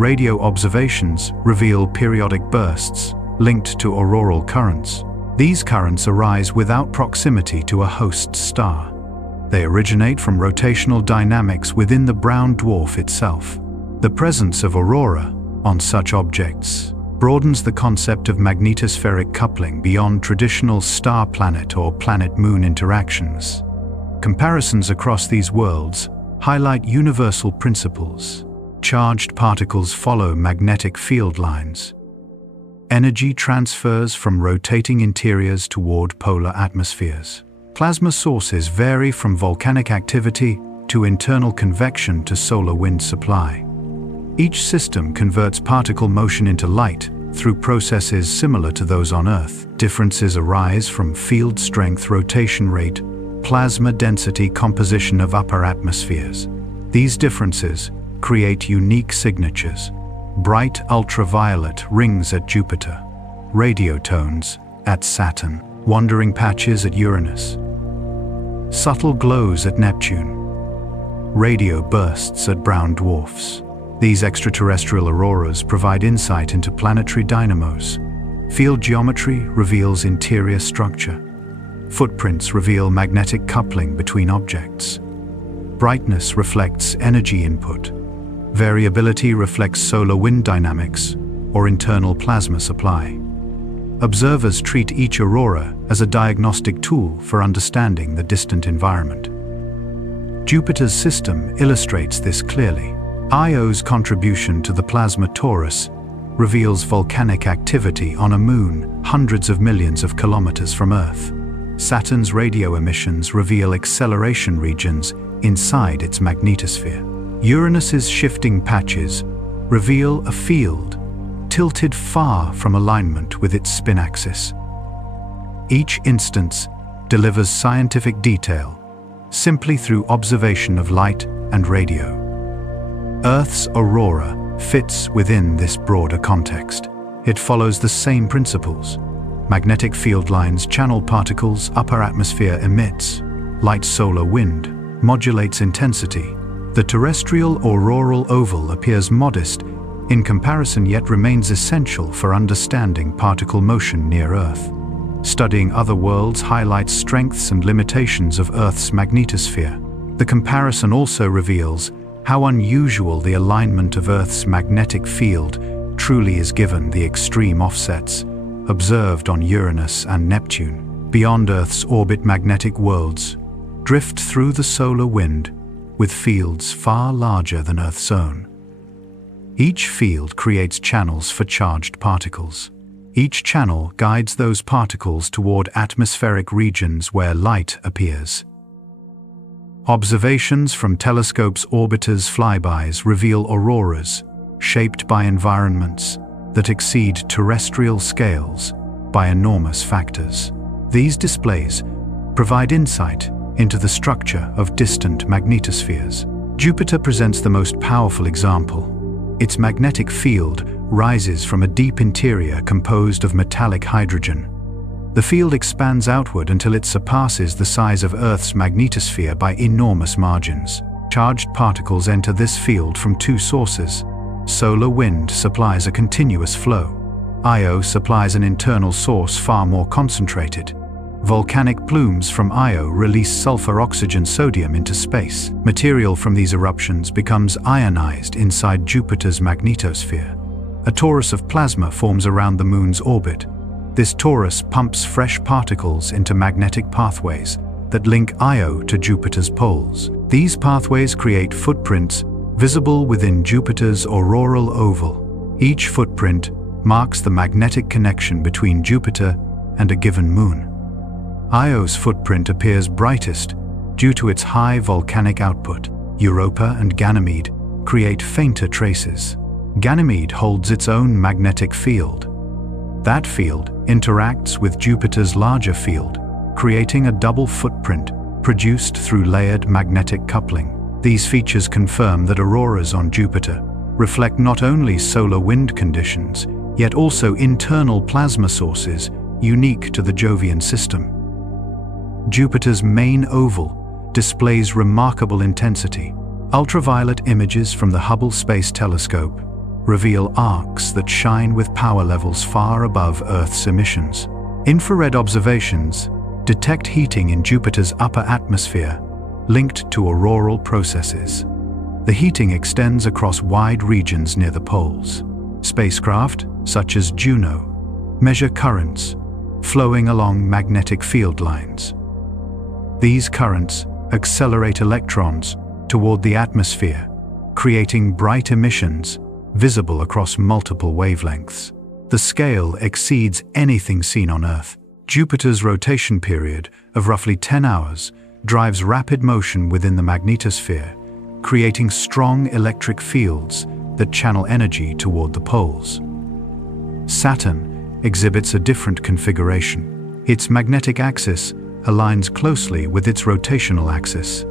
Radio observations reveal periodic bursts linked to auroral currents. These currents arise without proximity to a host star. They originate from rotational dynamics within the brown dwarf itself. The presence of aurora on such objects broadens the concept of magnetospheric coupling beyond traditional star-planet or planet-moon interactions. Comparisons across these worlds highlight universal principles. Charged particles follow magnetic field lines. Energy transfers from rotating interiors toward polar atmospheres. Plasma sources vary from volcanic activity to internal convection to solar wind supply. Each system converts particle motion into light through processes similar to those on Earth. Differences arise from field strength, rotation rate, plasma density, composition of upper atmospheres. These differences create unique signatures. Bright ultraviolet rings at Jupiter, radiotones at Saturn, wandering patches at Uranus, subtle glows at Neptune, radio bursts at brown dwarfs. These extraterrestrial auroras provide insight into planetary dynamos. Field geometry reveals interior structure. Footprints reveal magnetic coupling between objects. Brightness reflects energy input. Variability reflects solar wind dynamics or internal plasma supply. Observers treat each aurora as a diagnostic tool for understanding the distant environment. Jupiter's system illustrates this clearly. Io's contribution to the plasma torus reveals volcanic activity on a moon hundreds of millions of kilometers from Earth. Saturn's radio emissions reveal acceleration regions inside its magnetosphere. Uranus's shifting patches reveal a field tilted far from alignment with its spin axis. Each instance delivers scientific detail simply through observation of light and radio. Earth's aurora fits within this broader context. It follows the same principles. Magnetic field lines channel particles, upper atmosphere emits, light solar wind modulates intensity. The terrestrial auroral oval appears modest in comparison yet remains essential for understanding particle motion near Earth. Studying other worlds highlights strengths and limitations of Earth's magnetosphere. The comparison also reveals how unusual the alignment of Earth's magnetic field truly is given the extreme offsets observed on Uranus and Neptune. Beyond Earth's orbit, magnetic worlds drift through the solar wind with fields far larger than Earth's own. Each field creates channels for charged particles. Each channel guides those particles toward atmospheric regions where light appears. Observations from telescopes' orbiters' flybys reveal auroras shaped by environments that exceed terrestrial scales by enormous factors. These displays provide insight into the structure of distant magnetospheres. Jupiter presents the most powerful example. Its magnetic field rises from a deep interior composed of metallic hydrogen. The field expands outward until it surpasses the size of Earth's magnetosphere by enormous margins. Charged particles enter this field from two sources. Solar wind supplies a continuous flow. Io supplies an internal source far more concentrated. Volcanic plumes from Io release sulfur, oxygen, sodium into space. Material from these eruptions becomes ionized inside Jupiter's magnetosphere. A torus of plasma forms around the Moon's orbit. This torus pumps fresh particles into magnetic pathways that link Io to Jupiter's poles. These pathways create footprints visible within Jupiter's auroral oval. Each footprint marks the magnetic connection between Jupiter and a given moon. Io's footprint appears brightest due to its high volcanic output. Europa and Ganymede create fainter traces. Ganymede holds its own magnetic field. That field interacts with Jupiter's larger field, creating a double footprint produced through layered magnetic coupling. These features confirm that auroras on Jupiter reflect not only solar wind conditions, yet also internal plasma sources unique to the Jovian system. Jupiter's main oval displays remarkable intensity. Ultraviolet images from the Hubble Space Telescope reveal arcs that shine with power levels far above Earth's emissions. Infrared observations detect heating in Jupiter's upper atmosphere linked to auroral processes. The heating extends across wide regions near the poles. Spacecraft, such as Juno, measure currents flowing along magnetic field lines. These currents accelerate electrons toward the atmosphere, creating bright emissions visible across multiple wavelengths. The scale exceeds anything seen on Earth. Jupiter's rotation period of roughly 10 hours drives rapid motion within the magnetosphere, creating strong electric fields that channel energy toward the poles. Saturn exhibits a different configuration. Its magnetic axis aligns closely with its rotational axis.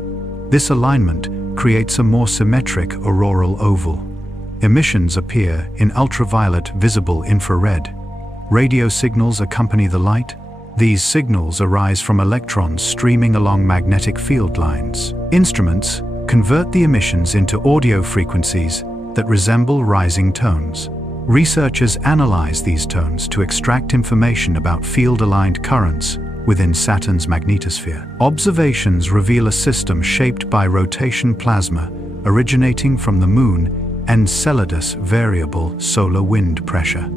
This alignment creates a more symmetric auroral oval. Emissions appear in ultraviolet visible infrared. Radio signals accompany the light. These signals arise from electrons streaming along magnetic field lines. Instruments convert the emissions into audio frequencies that resemble rising tones. Researchers analyze these tones to extract information about field-aligned currents within Saturn's magnetosphere. Observations reveal a system shaped by rotation plasma originating from the Moon and Enceladus variable solar wind pressure.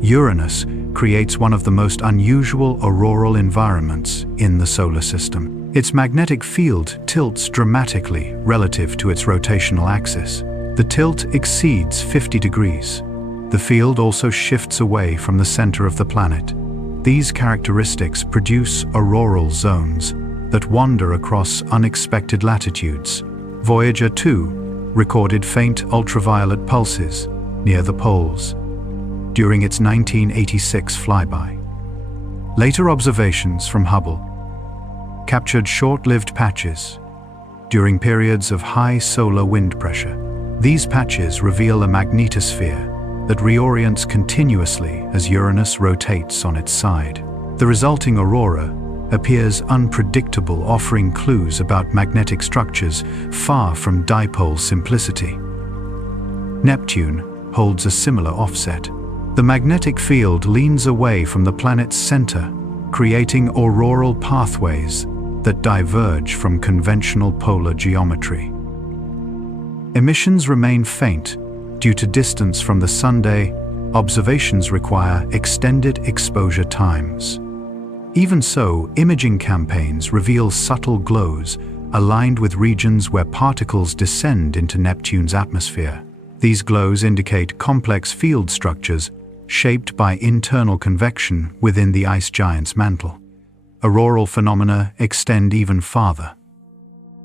Uranus creates one of the most unusual auroral environments in the solar system. Its magnetic field tilts dramatically relative to its rotational axis. The tilt exceeds 50 degrees. The field also shifts away from the center of the planet. These characteristics produce auroral zones that wander across unexpected latitudes. Voyager 2 recorded faint ultraviolet pulses near the poles during its 1986 flyby. Later observations from Hubble captured short-lived patches during periods of high solar wind pressure. These patches reveal a magnetosphere that reorients continuously as Uranus rotates on its side. The resulting aurora appears unpredictable, offering clues about magnetic structures far from dipole simplicity. Neptune holds a similar offset. The magnetic field leans away from the planet's center, creating auroral pathways that diverge from conventional polar geometry. Emissions remain faint due to distance from the Sunday. Observations require extended exposure times. Even so, imaging campaigns reveal subtle glows aligned with regions where particles descend into Neptune's atmosphere. These glows indicate complex field structures shaped by internal convection within the ice giant's mantle. Auroral phenomena extend even farther.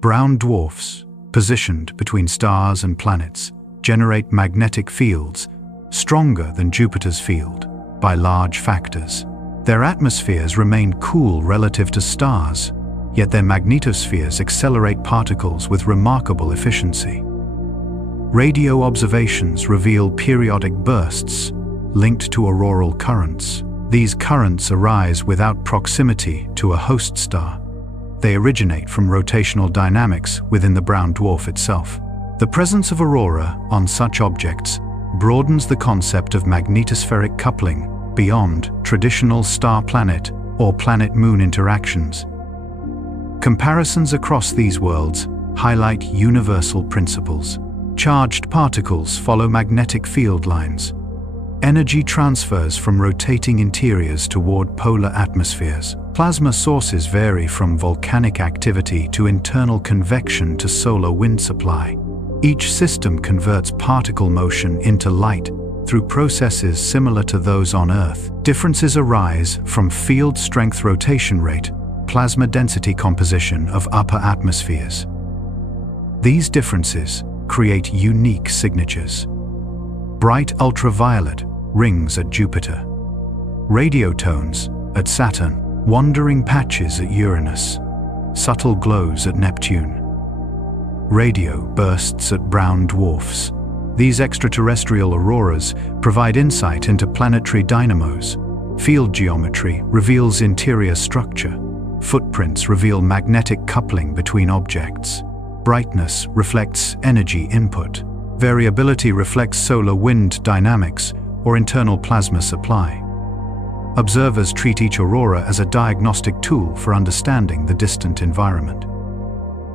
Brown dwarfs, positioned between stars and planets, generate magnetic fields stronger than Jupiter's field by large factors. Their atmospheres remain cool relative to stars, yet their magnetospheres accelerate particles with remarkable efficiency. Radio observations reveal periodic bursts linked to auroral currents. These currents arise without proximity to a host star. They originate from rotational dynamics within the brown dwarf itself. The presence of aurora on such objects broadens the concept of magnetospheric coupling beyond traditional star-planet or planet-moon interactions. Comparisons across these worlds highlight universal principles. Charged particles follow magnetic field lines. Energy transfers from rotating interiors toward polar atmospheres. Plasma sources vary from volcanic activity to internal convection to solar wind supply. Each system converts particle motion into light through processes similar to those on Earth. Differences arise from field strength rotation rate, plasma density composition of upper atmospheres. These differences create unique signatures. Bright ultraviolet rings at Jupiter, radiotones at Saturn, wandering patches at Uranus, subtle glows at Neptune, radio bursts at brown dwarfs. These extraterrestrial auroras provide insight into planetary dynamos. Field geometry reveals interior structure. Footprints reveal magnetic coupling between objects. Brightness reflects energy input. Variability reflects solar wind dynamics or internal plasma supply. Observers treat each aurora as a diagnostic tool for understanding the distant environment.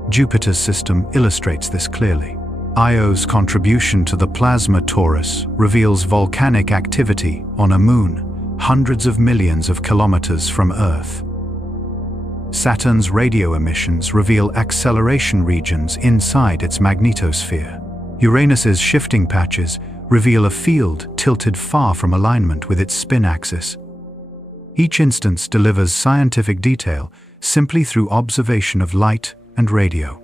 Jupiter's system illustrates this clearly. Io's contribution to the plasma torus reveals volcanic activity on a moon hundreds of millions of kilometers from Earth. Saturn's radio emissions reveal acceleration regions inside its magnetosphere. Uranus's shifting patches reveal a field tilted far from alignment with its spin axis. Each instance delivers scientific detail simply through observation of light and radio.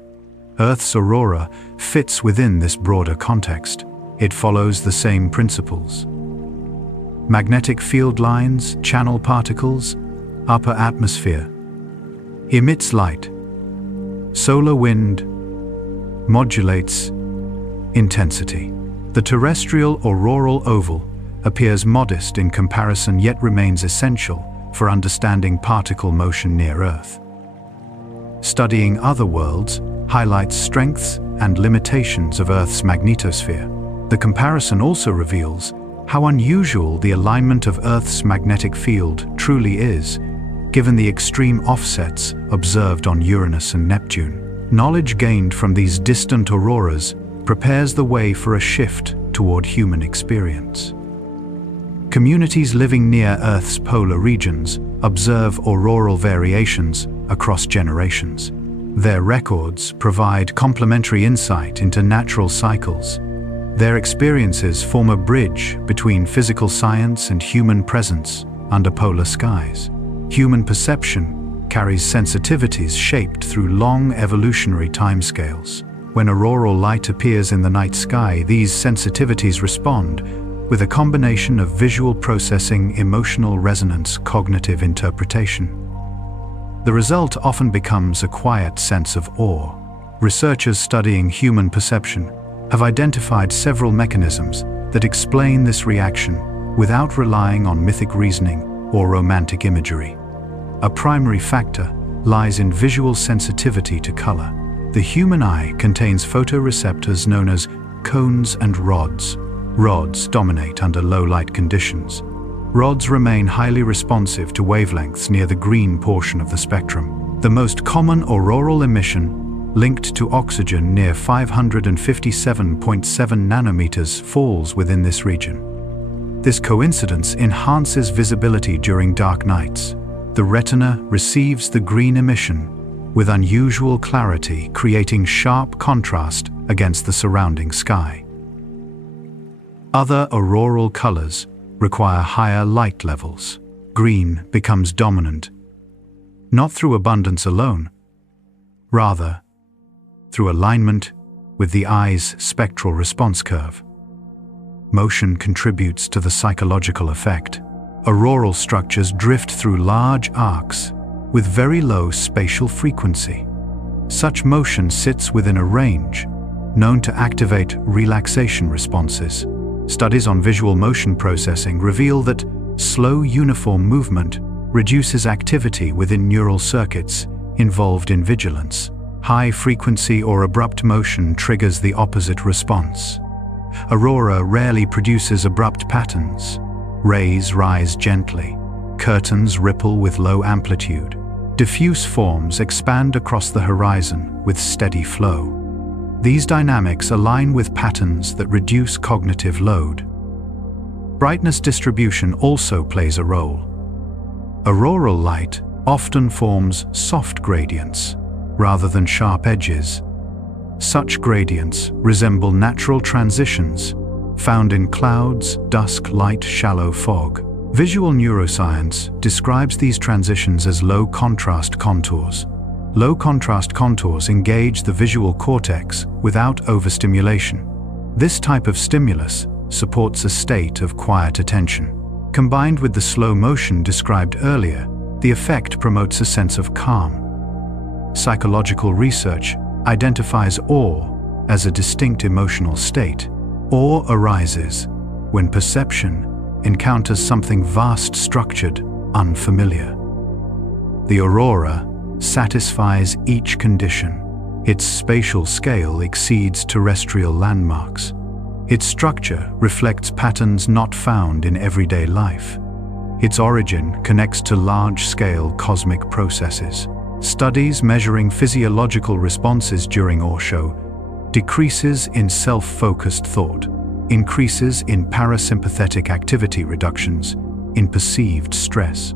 Earth's aurora fits within this broader context. It follows the same principles. Magnetic field lines channel particles, upper atmosphere, emits light. Solar wind modulates intensity. The terrestrial auroral oval appears modest in comparison yet remains essential for understanding particle motion near Earth. Studying other worlds highlights strengths and limitations of Earth's magnetosphere. The comparison also reveals how unusual the alignment of Earth's magnetic field truly is, given the extreme offsets observed on Uranus and Neptune. Knowledge gained from these distant auroras prepares the way for a shift toward human experience. Communities living near Earth's polar regions observe auroral variations across generations. Their records provide complementary insight into natural cycles. Their experiences form a bridge between physical science and human presence under polar skies. Human perception carries sensitivities shaped through long evolutionary timescales. When auroral light appears in the night sky, these sensitivities respond with a combination of visual processing, emotional resonance, cognitive interpretation. The result often becomes a quiet sense of awe. Researchers studying human perception have identified several mechanisms that explain this reaction without relying on mythic reasoning or romantic imagery. A primary factor lies in visual sensitivity to color. The human eye contains photoreceptors known as cones and rods. Rods dominate under low light conditions. Rods remain highly responsive to wavelengths near the green portion of the spectrum. The most common auroral emission, linked to oxygen near 557.7 nanometers, falls within this region. This coincidence enhances visibility during dark nights. The retina receives the green emission with unusual clarity, creating sharp contrast against the surrounding sky. Other auroral colors require higher light levels. Green becomes dominant, not through abundance alone, rather through alignment with the eye's spectral response curve. Motion contributes to the psychological effect. Auroral structures drift through large arcs with very low spatial frequency. Such motion sits within a range known to activate relaxation responses. Studies on visual motion processing reveal that slow, uniform movement reduces activity within neural circuits involved in vigilance. High frequency or abrupt motion triggers the opposite response. Aurora rarely produces abrupt patterns. Rays rise gently. Curtains ripple with low amplitude. Diffuse forms expand across the horizon with steady flow. These dynamics align with patterns that reduce cognitive load. Brightness distribution also plays a role. Auroral light often forms soft gradients rather than sharp edges. Such gradients resemble natural transitions found in clouds, dusk, light, shallow fog. Visual neuroscience describes these transitions as low-contrast contours. Low-contrast contours engage the visual cortex without overstimulation. This type of stimulus supports a state of quiet attention. Combined with the slow motion described earlier, the effect promotes a sense of calm. Psychological research identifies awe as a distinct emotional state. Awe arises when perception encounters something vast, structured, unfamiliar. The aurora satisfies each condition. Its spatial scale exceeds terrestrial landmarks. Its structure reflects patterns not found in everyday life. Its origin connects to large-scale cosmic processes. Studies measuring physiological responses during awe show decreases in self-focused thought, increases in parasympathetic activity reductions in perceived stress.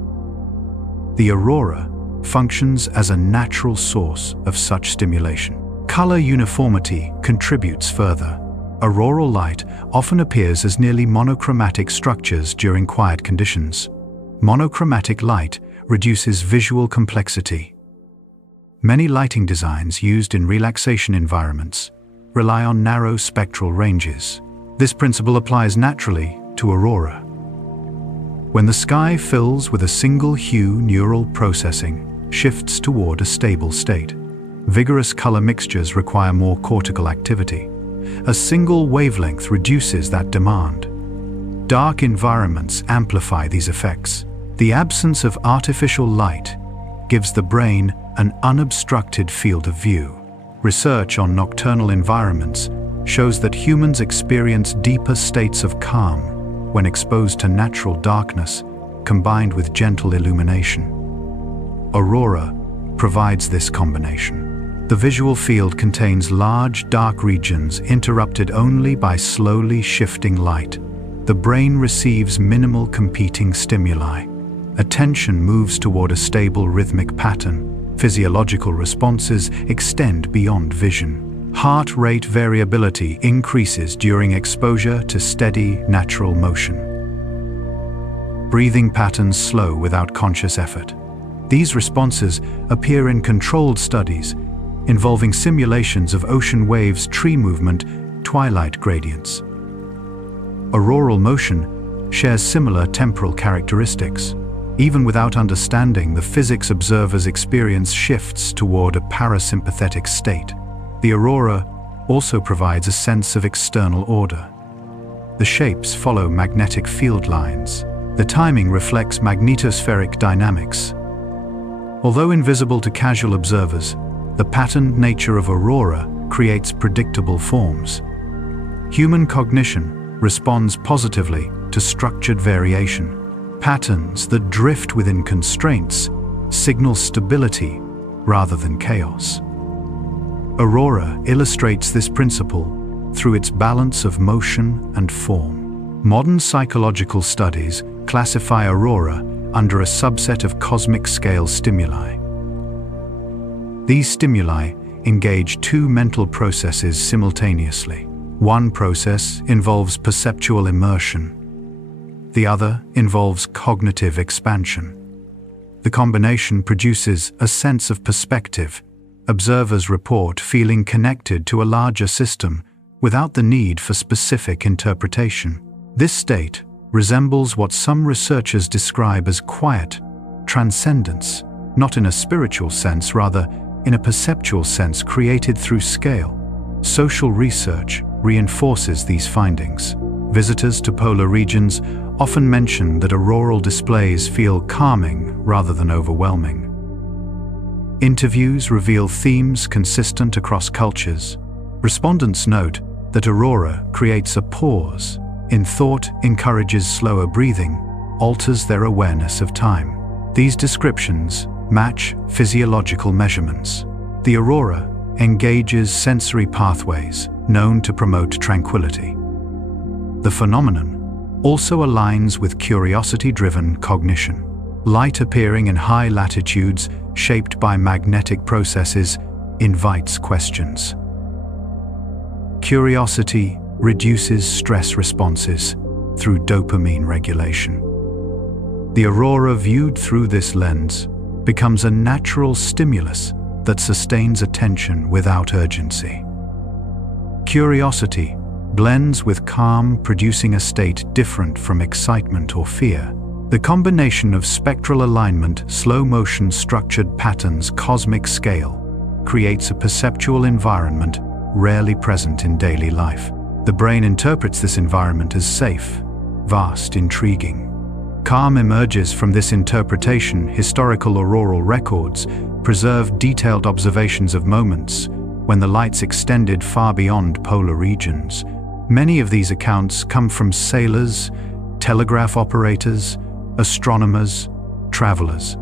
The aurora functions as a natural source of such stimulation. Color uniformity contributes further. Auroral light often appears as nearly monochromatic structures during quiet conditions. Monochromatic light reduces visual complexity. Many lighting designs used in relaxation environments rely on narrow spectral ranges. This principle applies naturally to aurora. When the sky fills with a single hue, neural processing shifts toward a stable state. Vigorous color mixtures require more cortical activity. A single wavelength reduces that demand. Dark environments amplify these effects. The absence of artificial light gives the brain an unobstructed field of view. Research on nocturnal environments shows that humans experience deeper states of calm when exposed to natural darkness combined with gentle illumination. Aurora provides this combination. The visual field contains large, dark regions interrupted only by slowly shifting light. The brain receives minimal competing stimuli. Attention moves toward a stable rhythmic pattern. Physiological responses extend beyond vision. Heart rate variability increases during exposure to steady, natural motion. Breathing patterns slow without conscious effort. These responses appear in controlled studies involving simulations of ocean waves, tree movement, twilight gradients. Auroral motion shares similar temporal characteristics. Even without understanding the physics, observers experience shifts toward a parasympathetic state. The aurora also provides a sense of external order. The shapes follow magnetic field lines. The timing reflects magnetospheric dynamics. Although invisible to casual observers, the patterned nature of aurora creates predictable forms. Human cognition responds positively to structured variation. Patterns that drift within constraints signal stability rather than chaos. Aurora illustrates this principle through its balance of motion and form. Modern psychological studies classify aurora under a subset of cosmic scale stimuli. These stimuli engage two mental processes simultaneously. One process involves perceptual immersion. The other involves cognitive expansion. The combination produces a sense of perspective. Observers report feeling connected to a larger system without the need for specific interpretation. This state resembles what some researchers describe as quiet transcendence, not in a spiritual sense, rather in a perceptual sense created through scale. Social research reinforces these findings. Visitors to polar regions often mention that auroral displays feel calming rather than overwhelming. Interviews reveal themes consistent across cultures. Respondents note that aurora creates a pause in thought, encourages slower breathing, alters their awareness of time. These descriptions match physiological measurements. The aurora engages sensory pathways known to promote tranquility. The phenomenon also aligns with curiosity-driven cognition. Light appearing in high latitudes shaped by magnetic processes invites questions. Curiosity reduces stress responses through dopamine regulation. The aurora viewed through this lens becomes a natural stimulus that sustains attention without urgency. Curiosity blends with calm, producing a state different from excitement or fear. The combination of spectral alignment, slow motion, structured patterns, cosmic scale creates a perceptual environment rarely present in daily life. The brain interprets this environment as safe, vast, intriguing. Calm emerges from this interpretation. Historical auroral records preserve detailed observations of moments when the lights extended far beyond polar regions. Many of these accounts come from sailors, telegraph operators, astronomers, travelers.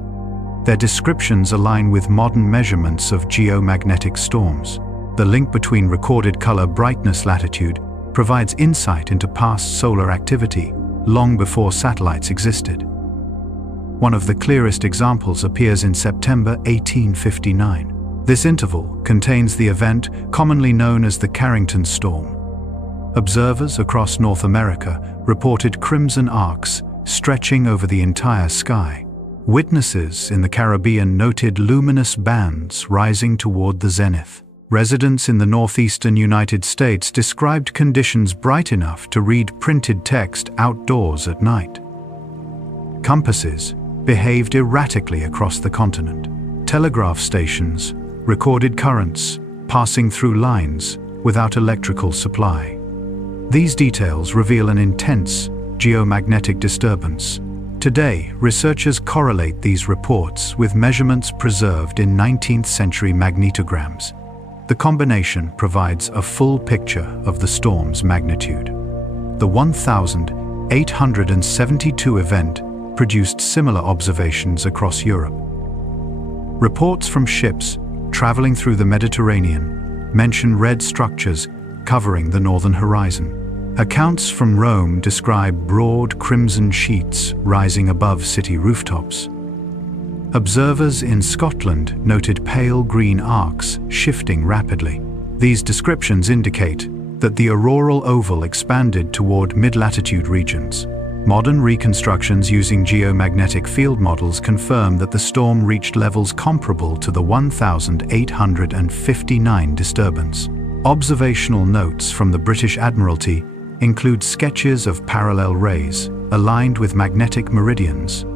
Their descriptions align with modern measurements of geomagnetic storms. The link between recorded color brightness latitude provides insight into past solar activity long before satellites existed. One of the clearest examples appears in September 1859. This interval contains the event commonly known as the Carrington Storm. Observers across North America reported crimson arcs stretching over the entire sky. Witnesses in the Caribbean noted luminous bands rising toward the zenith. Residents in the northeastern United States described conditions bright enough to read printed text outdoors at night. Compasses behaved erratically across the continent. Telegraph stations recorded currents passing through lines without electrical supply. These details reveal an intense geomagnetic disturbance. Today, researchers correlate these reports with measurements preserved in 19th century magnetograms. The combination provides a full picture of the storm's magnitude. The 1872 event produced similar observations across Europe. Reports from ships traveling through the Mediterranean mention red structures covering the northern horizon. Accounts from Rome describe broad crimson sheets rising above city rooftops. Observers in Scotland noted pale green arcs shifting rapidly. These descriptions indicate that the auroral oval expanded toward mid-latitude regions. Modern reconstructions using geomagnetic field models confirm that the storm reached levels comparable to the 1859 disturbance. Observational notes from the British Admiralty include sketches of parallel rays aligned with magnetic meridians.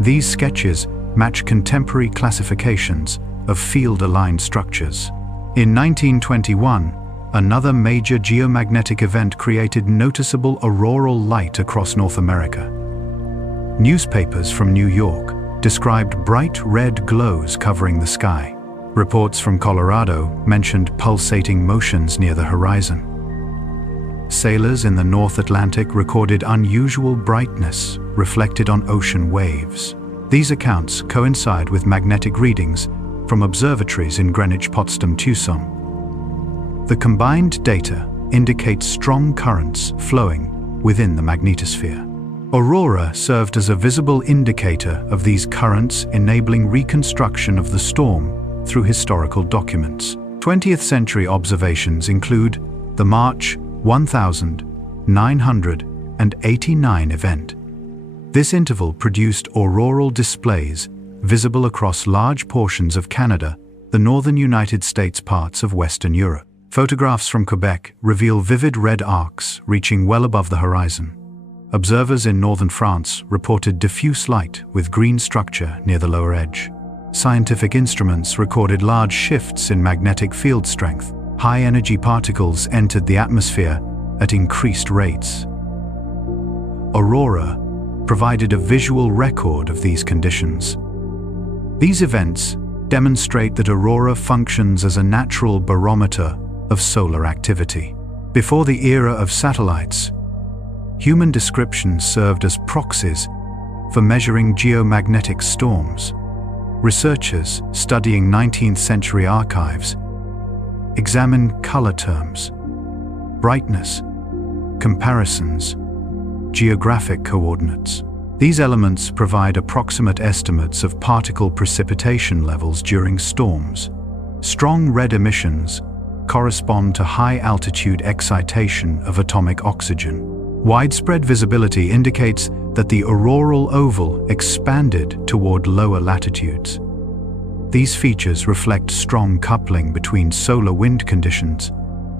These sketches match contemporary classifications of field-aligned structures. In 1921, another major geomagnetic event created noticeable auroral light across North America. Newspapers from New York described bright red glows covering the sky. Reports from Colorado mentioned pulsating motions near the horizon. Sailors in the North Atlantic recorded unusual brightness reflected on ocean waves. These accounts coincide with magnetic readings from observatories in Greenwich, Potsdam, Tucson. The combined data indicates strong currents flowing within the magnetosphere. Aurora served as a visible indicator of these currents, enabling reconstruction of the storm through historical documents. 20th century observations include the March 1989 event. This interval produced auroral displays visible across large portions of Canada, the northern United States, parts of Western Europe. Photographs from Quebec reveal vivid red arcs reaching well above the horizon. Observers in northern France reported diffuse light with green structure near the lower edge. Scientific instruments recorded large shifts in magnetic field strength. High-energy particles entered the atmosphere at increased rates. Aurora provided a visual record of these conditions. These events demonstrate that Aurora functions as a natural barometer of solar activity. Before the era of satellites, human descriptions served as proxies for measuring geomagnetic storms. Researchers studying 19th century archives examine color terms, brightness, comparisons, geographic coordinates. These elements provide approximate estimates of particle precipitation levels during storms. Strong red emissions correspond to high-altitude excitation of atomic oxygen. Widespread visibility indicates that the auroral oval expanded toward lower latitudes. These features reflect strong coupling between solar wind conditions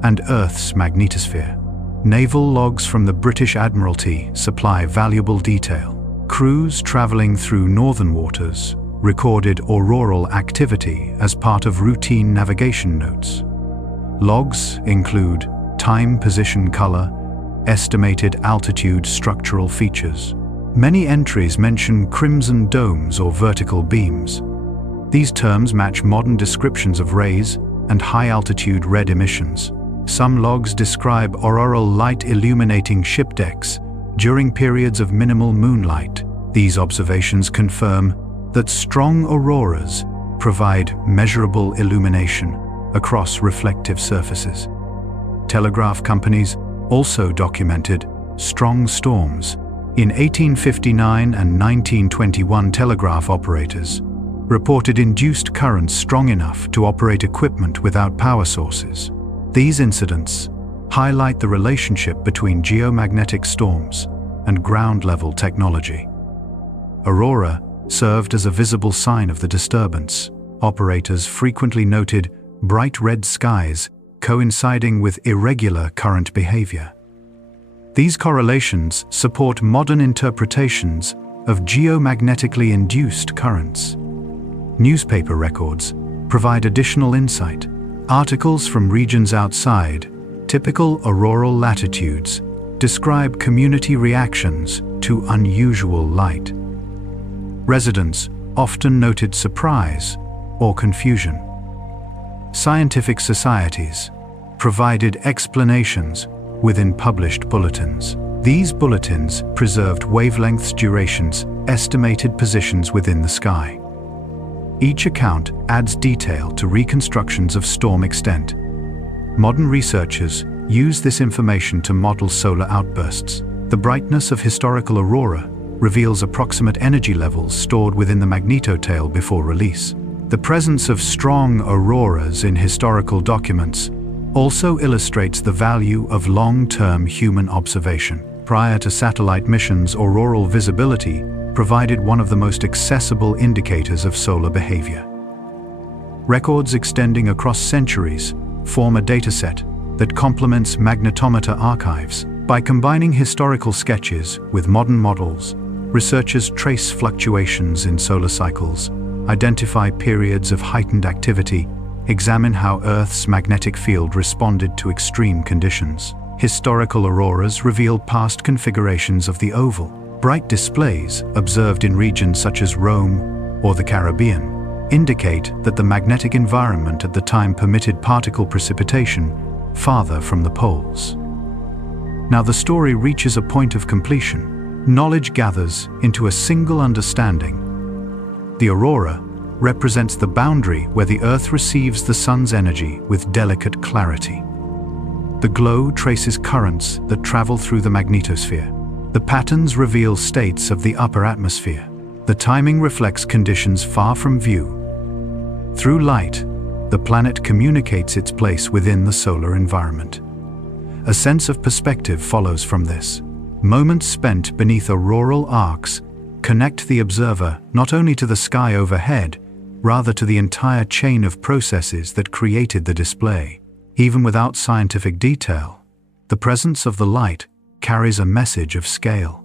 and Earth's magnetosphere. Naval logs from the British Admiralty supply valuable detail. Crews traveling through northern waters recorded auroral activity as part of routine navigation notes. Logs include time, position, color, estimated altitude, structural features. Many entries mention crimson domes or vertical beams. These terms match modern descriptions of rays and high-altitude red emissions. Some logs describe auroral light illuminating ship decks during periods of minimal moonlight. These observations confirm that strong auroras provide measurable illumination across reflective surfaces. Telegraph companies also documented strong storms. In 1859 and 1921, telegraph operators reported induced currents strong enough to operate equipment without power sources. These incidents highlight the relationship between geomagnetic storms and ground-level technology. Aurora served as a visible sign of the disturbance. Operators frequently noted bright red skies coinciding with irregular current behavior. These correlations support modern interpretations of geomagnetically induced currents. Newspaper records provide additional insight. Articles from regions outside typical auroral latitudes describe community reactions to unusual light. Residents often noted surprise or confusion. Scientific societies provided explanations within published bulletins. These bulletins preserved wavelengths, durations, estimated positions within the sky. Each account adds detail to reconstructions of storm extent. Modern researchers use this information to model solar outbursts. The brightness of historical aurora reveals approximate energy levels stored within the magnetotail before release. The presence of strong auroras in historical documents also illustrates the value of long-term human observation. Prior to satellite missions, auroral visibility provided one of the most accessible indicators of solar behavior. Records extending across centuries form a dataset that complements magnetometer archives. By combining historical sketches with modern models, researchers trace fluctuations in solar cycles, identify periods of heightened activity, examine how Earth's magnetic field responded to extreme conditions. Historical auroras reveal past configurations of the oval. Bright displays observed in regions such as Rome or the Caribbean indicate that the magnetic environment at the time permitted particle precipitation farther from the poles. Now the story reaches a point of completion. Knowledge gathers into a single understanding. The aurora represents the boundary where the Earth receives the sun's energy with delicate clarity. The glow traces currents that travel through the magnetosphere. The patterns reveal states of the upper atmosphere. The timing reflects conditions far from view. Through light, the planet communicates its place within the solar environment. A sense of perspective follows from this. Moments spent beneath auroral arcs connect the observer not only to the sky overhead, rather to the entire chain of processes that created the display. Even without scientific detail, the presence of the light carries a message of scale.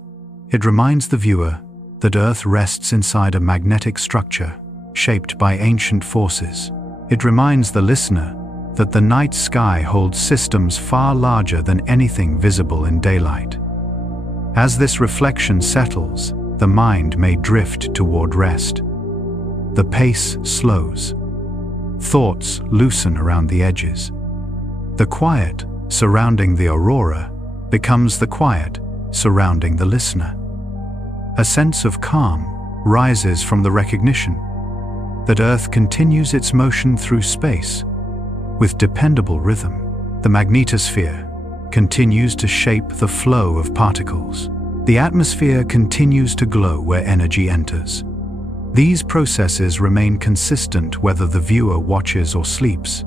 It reminds the viewer that Earth rests inside a magnetic structure shaped by ancient forces. It reminds the listener that the night sky holds systems far larger than anything visible in daylight. As this reflection settles, the mind may drift toward rest. The pace slows. Thoughts loosen around the edges. The quiet surrounding the aurora becomes the quiet surrounding the listener. A sense of calm rises from the recognition that Earth continues its motion through space with dependable rhythm. The magnetosphere continues to shape the flow of particles. The atmosphere continues to glow where energy enters. These processes remain consistent whether the viewer watches or sleeps.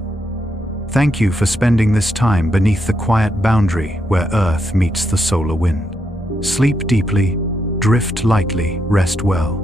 Thank you for spending this time beneath the quiet boundary where Earth meets the solar wind. Sleep deeply, drift lightly, rest well.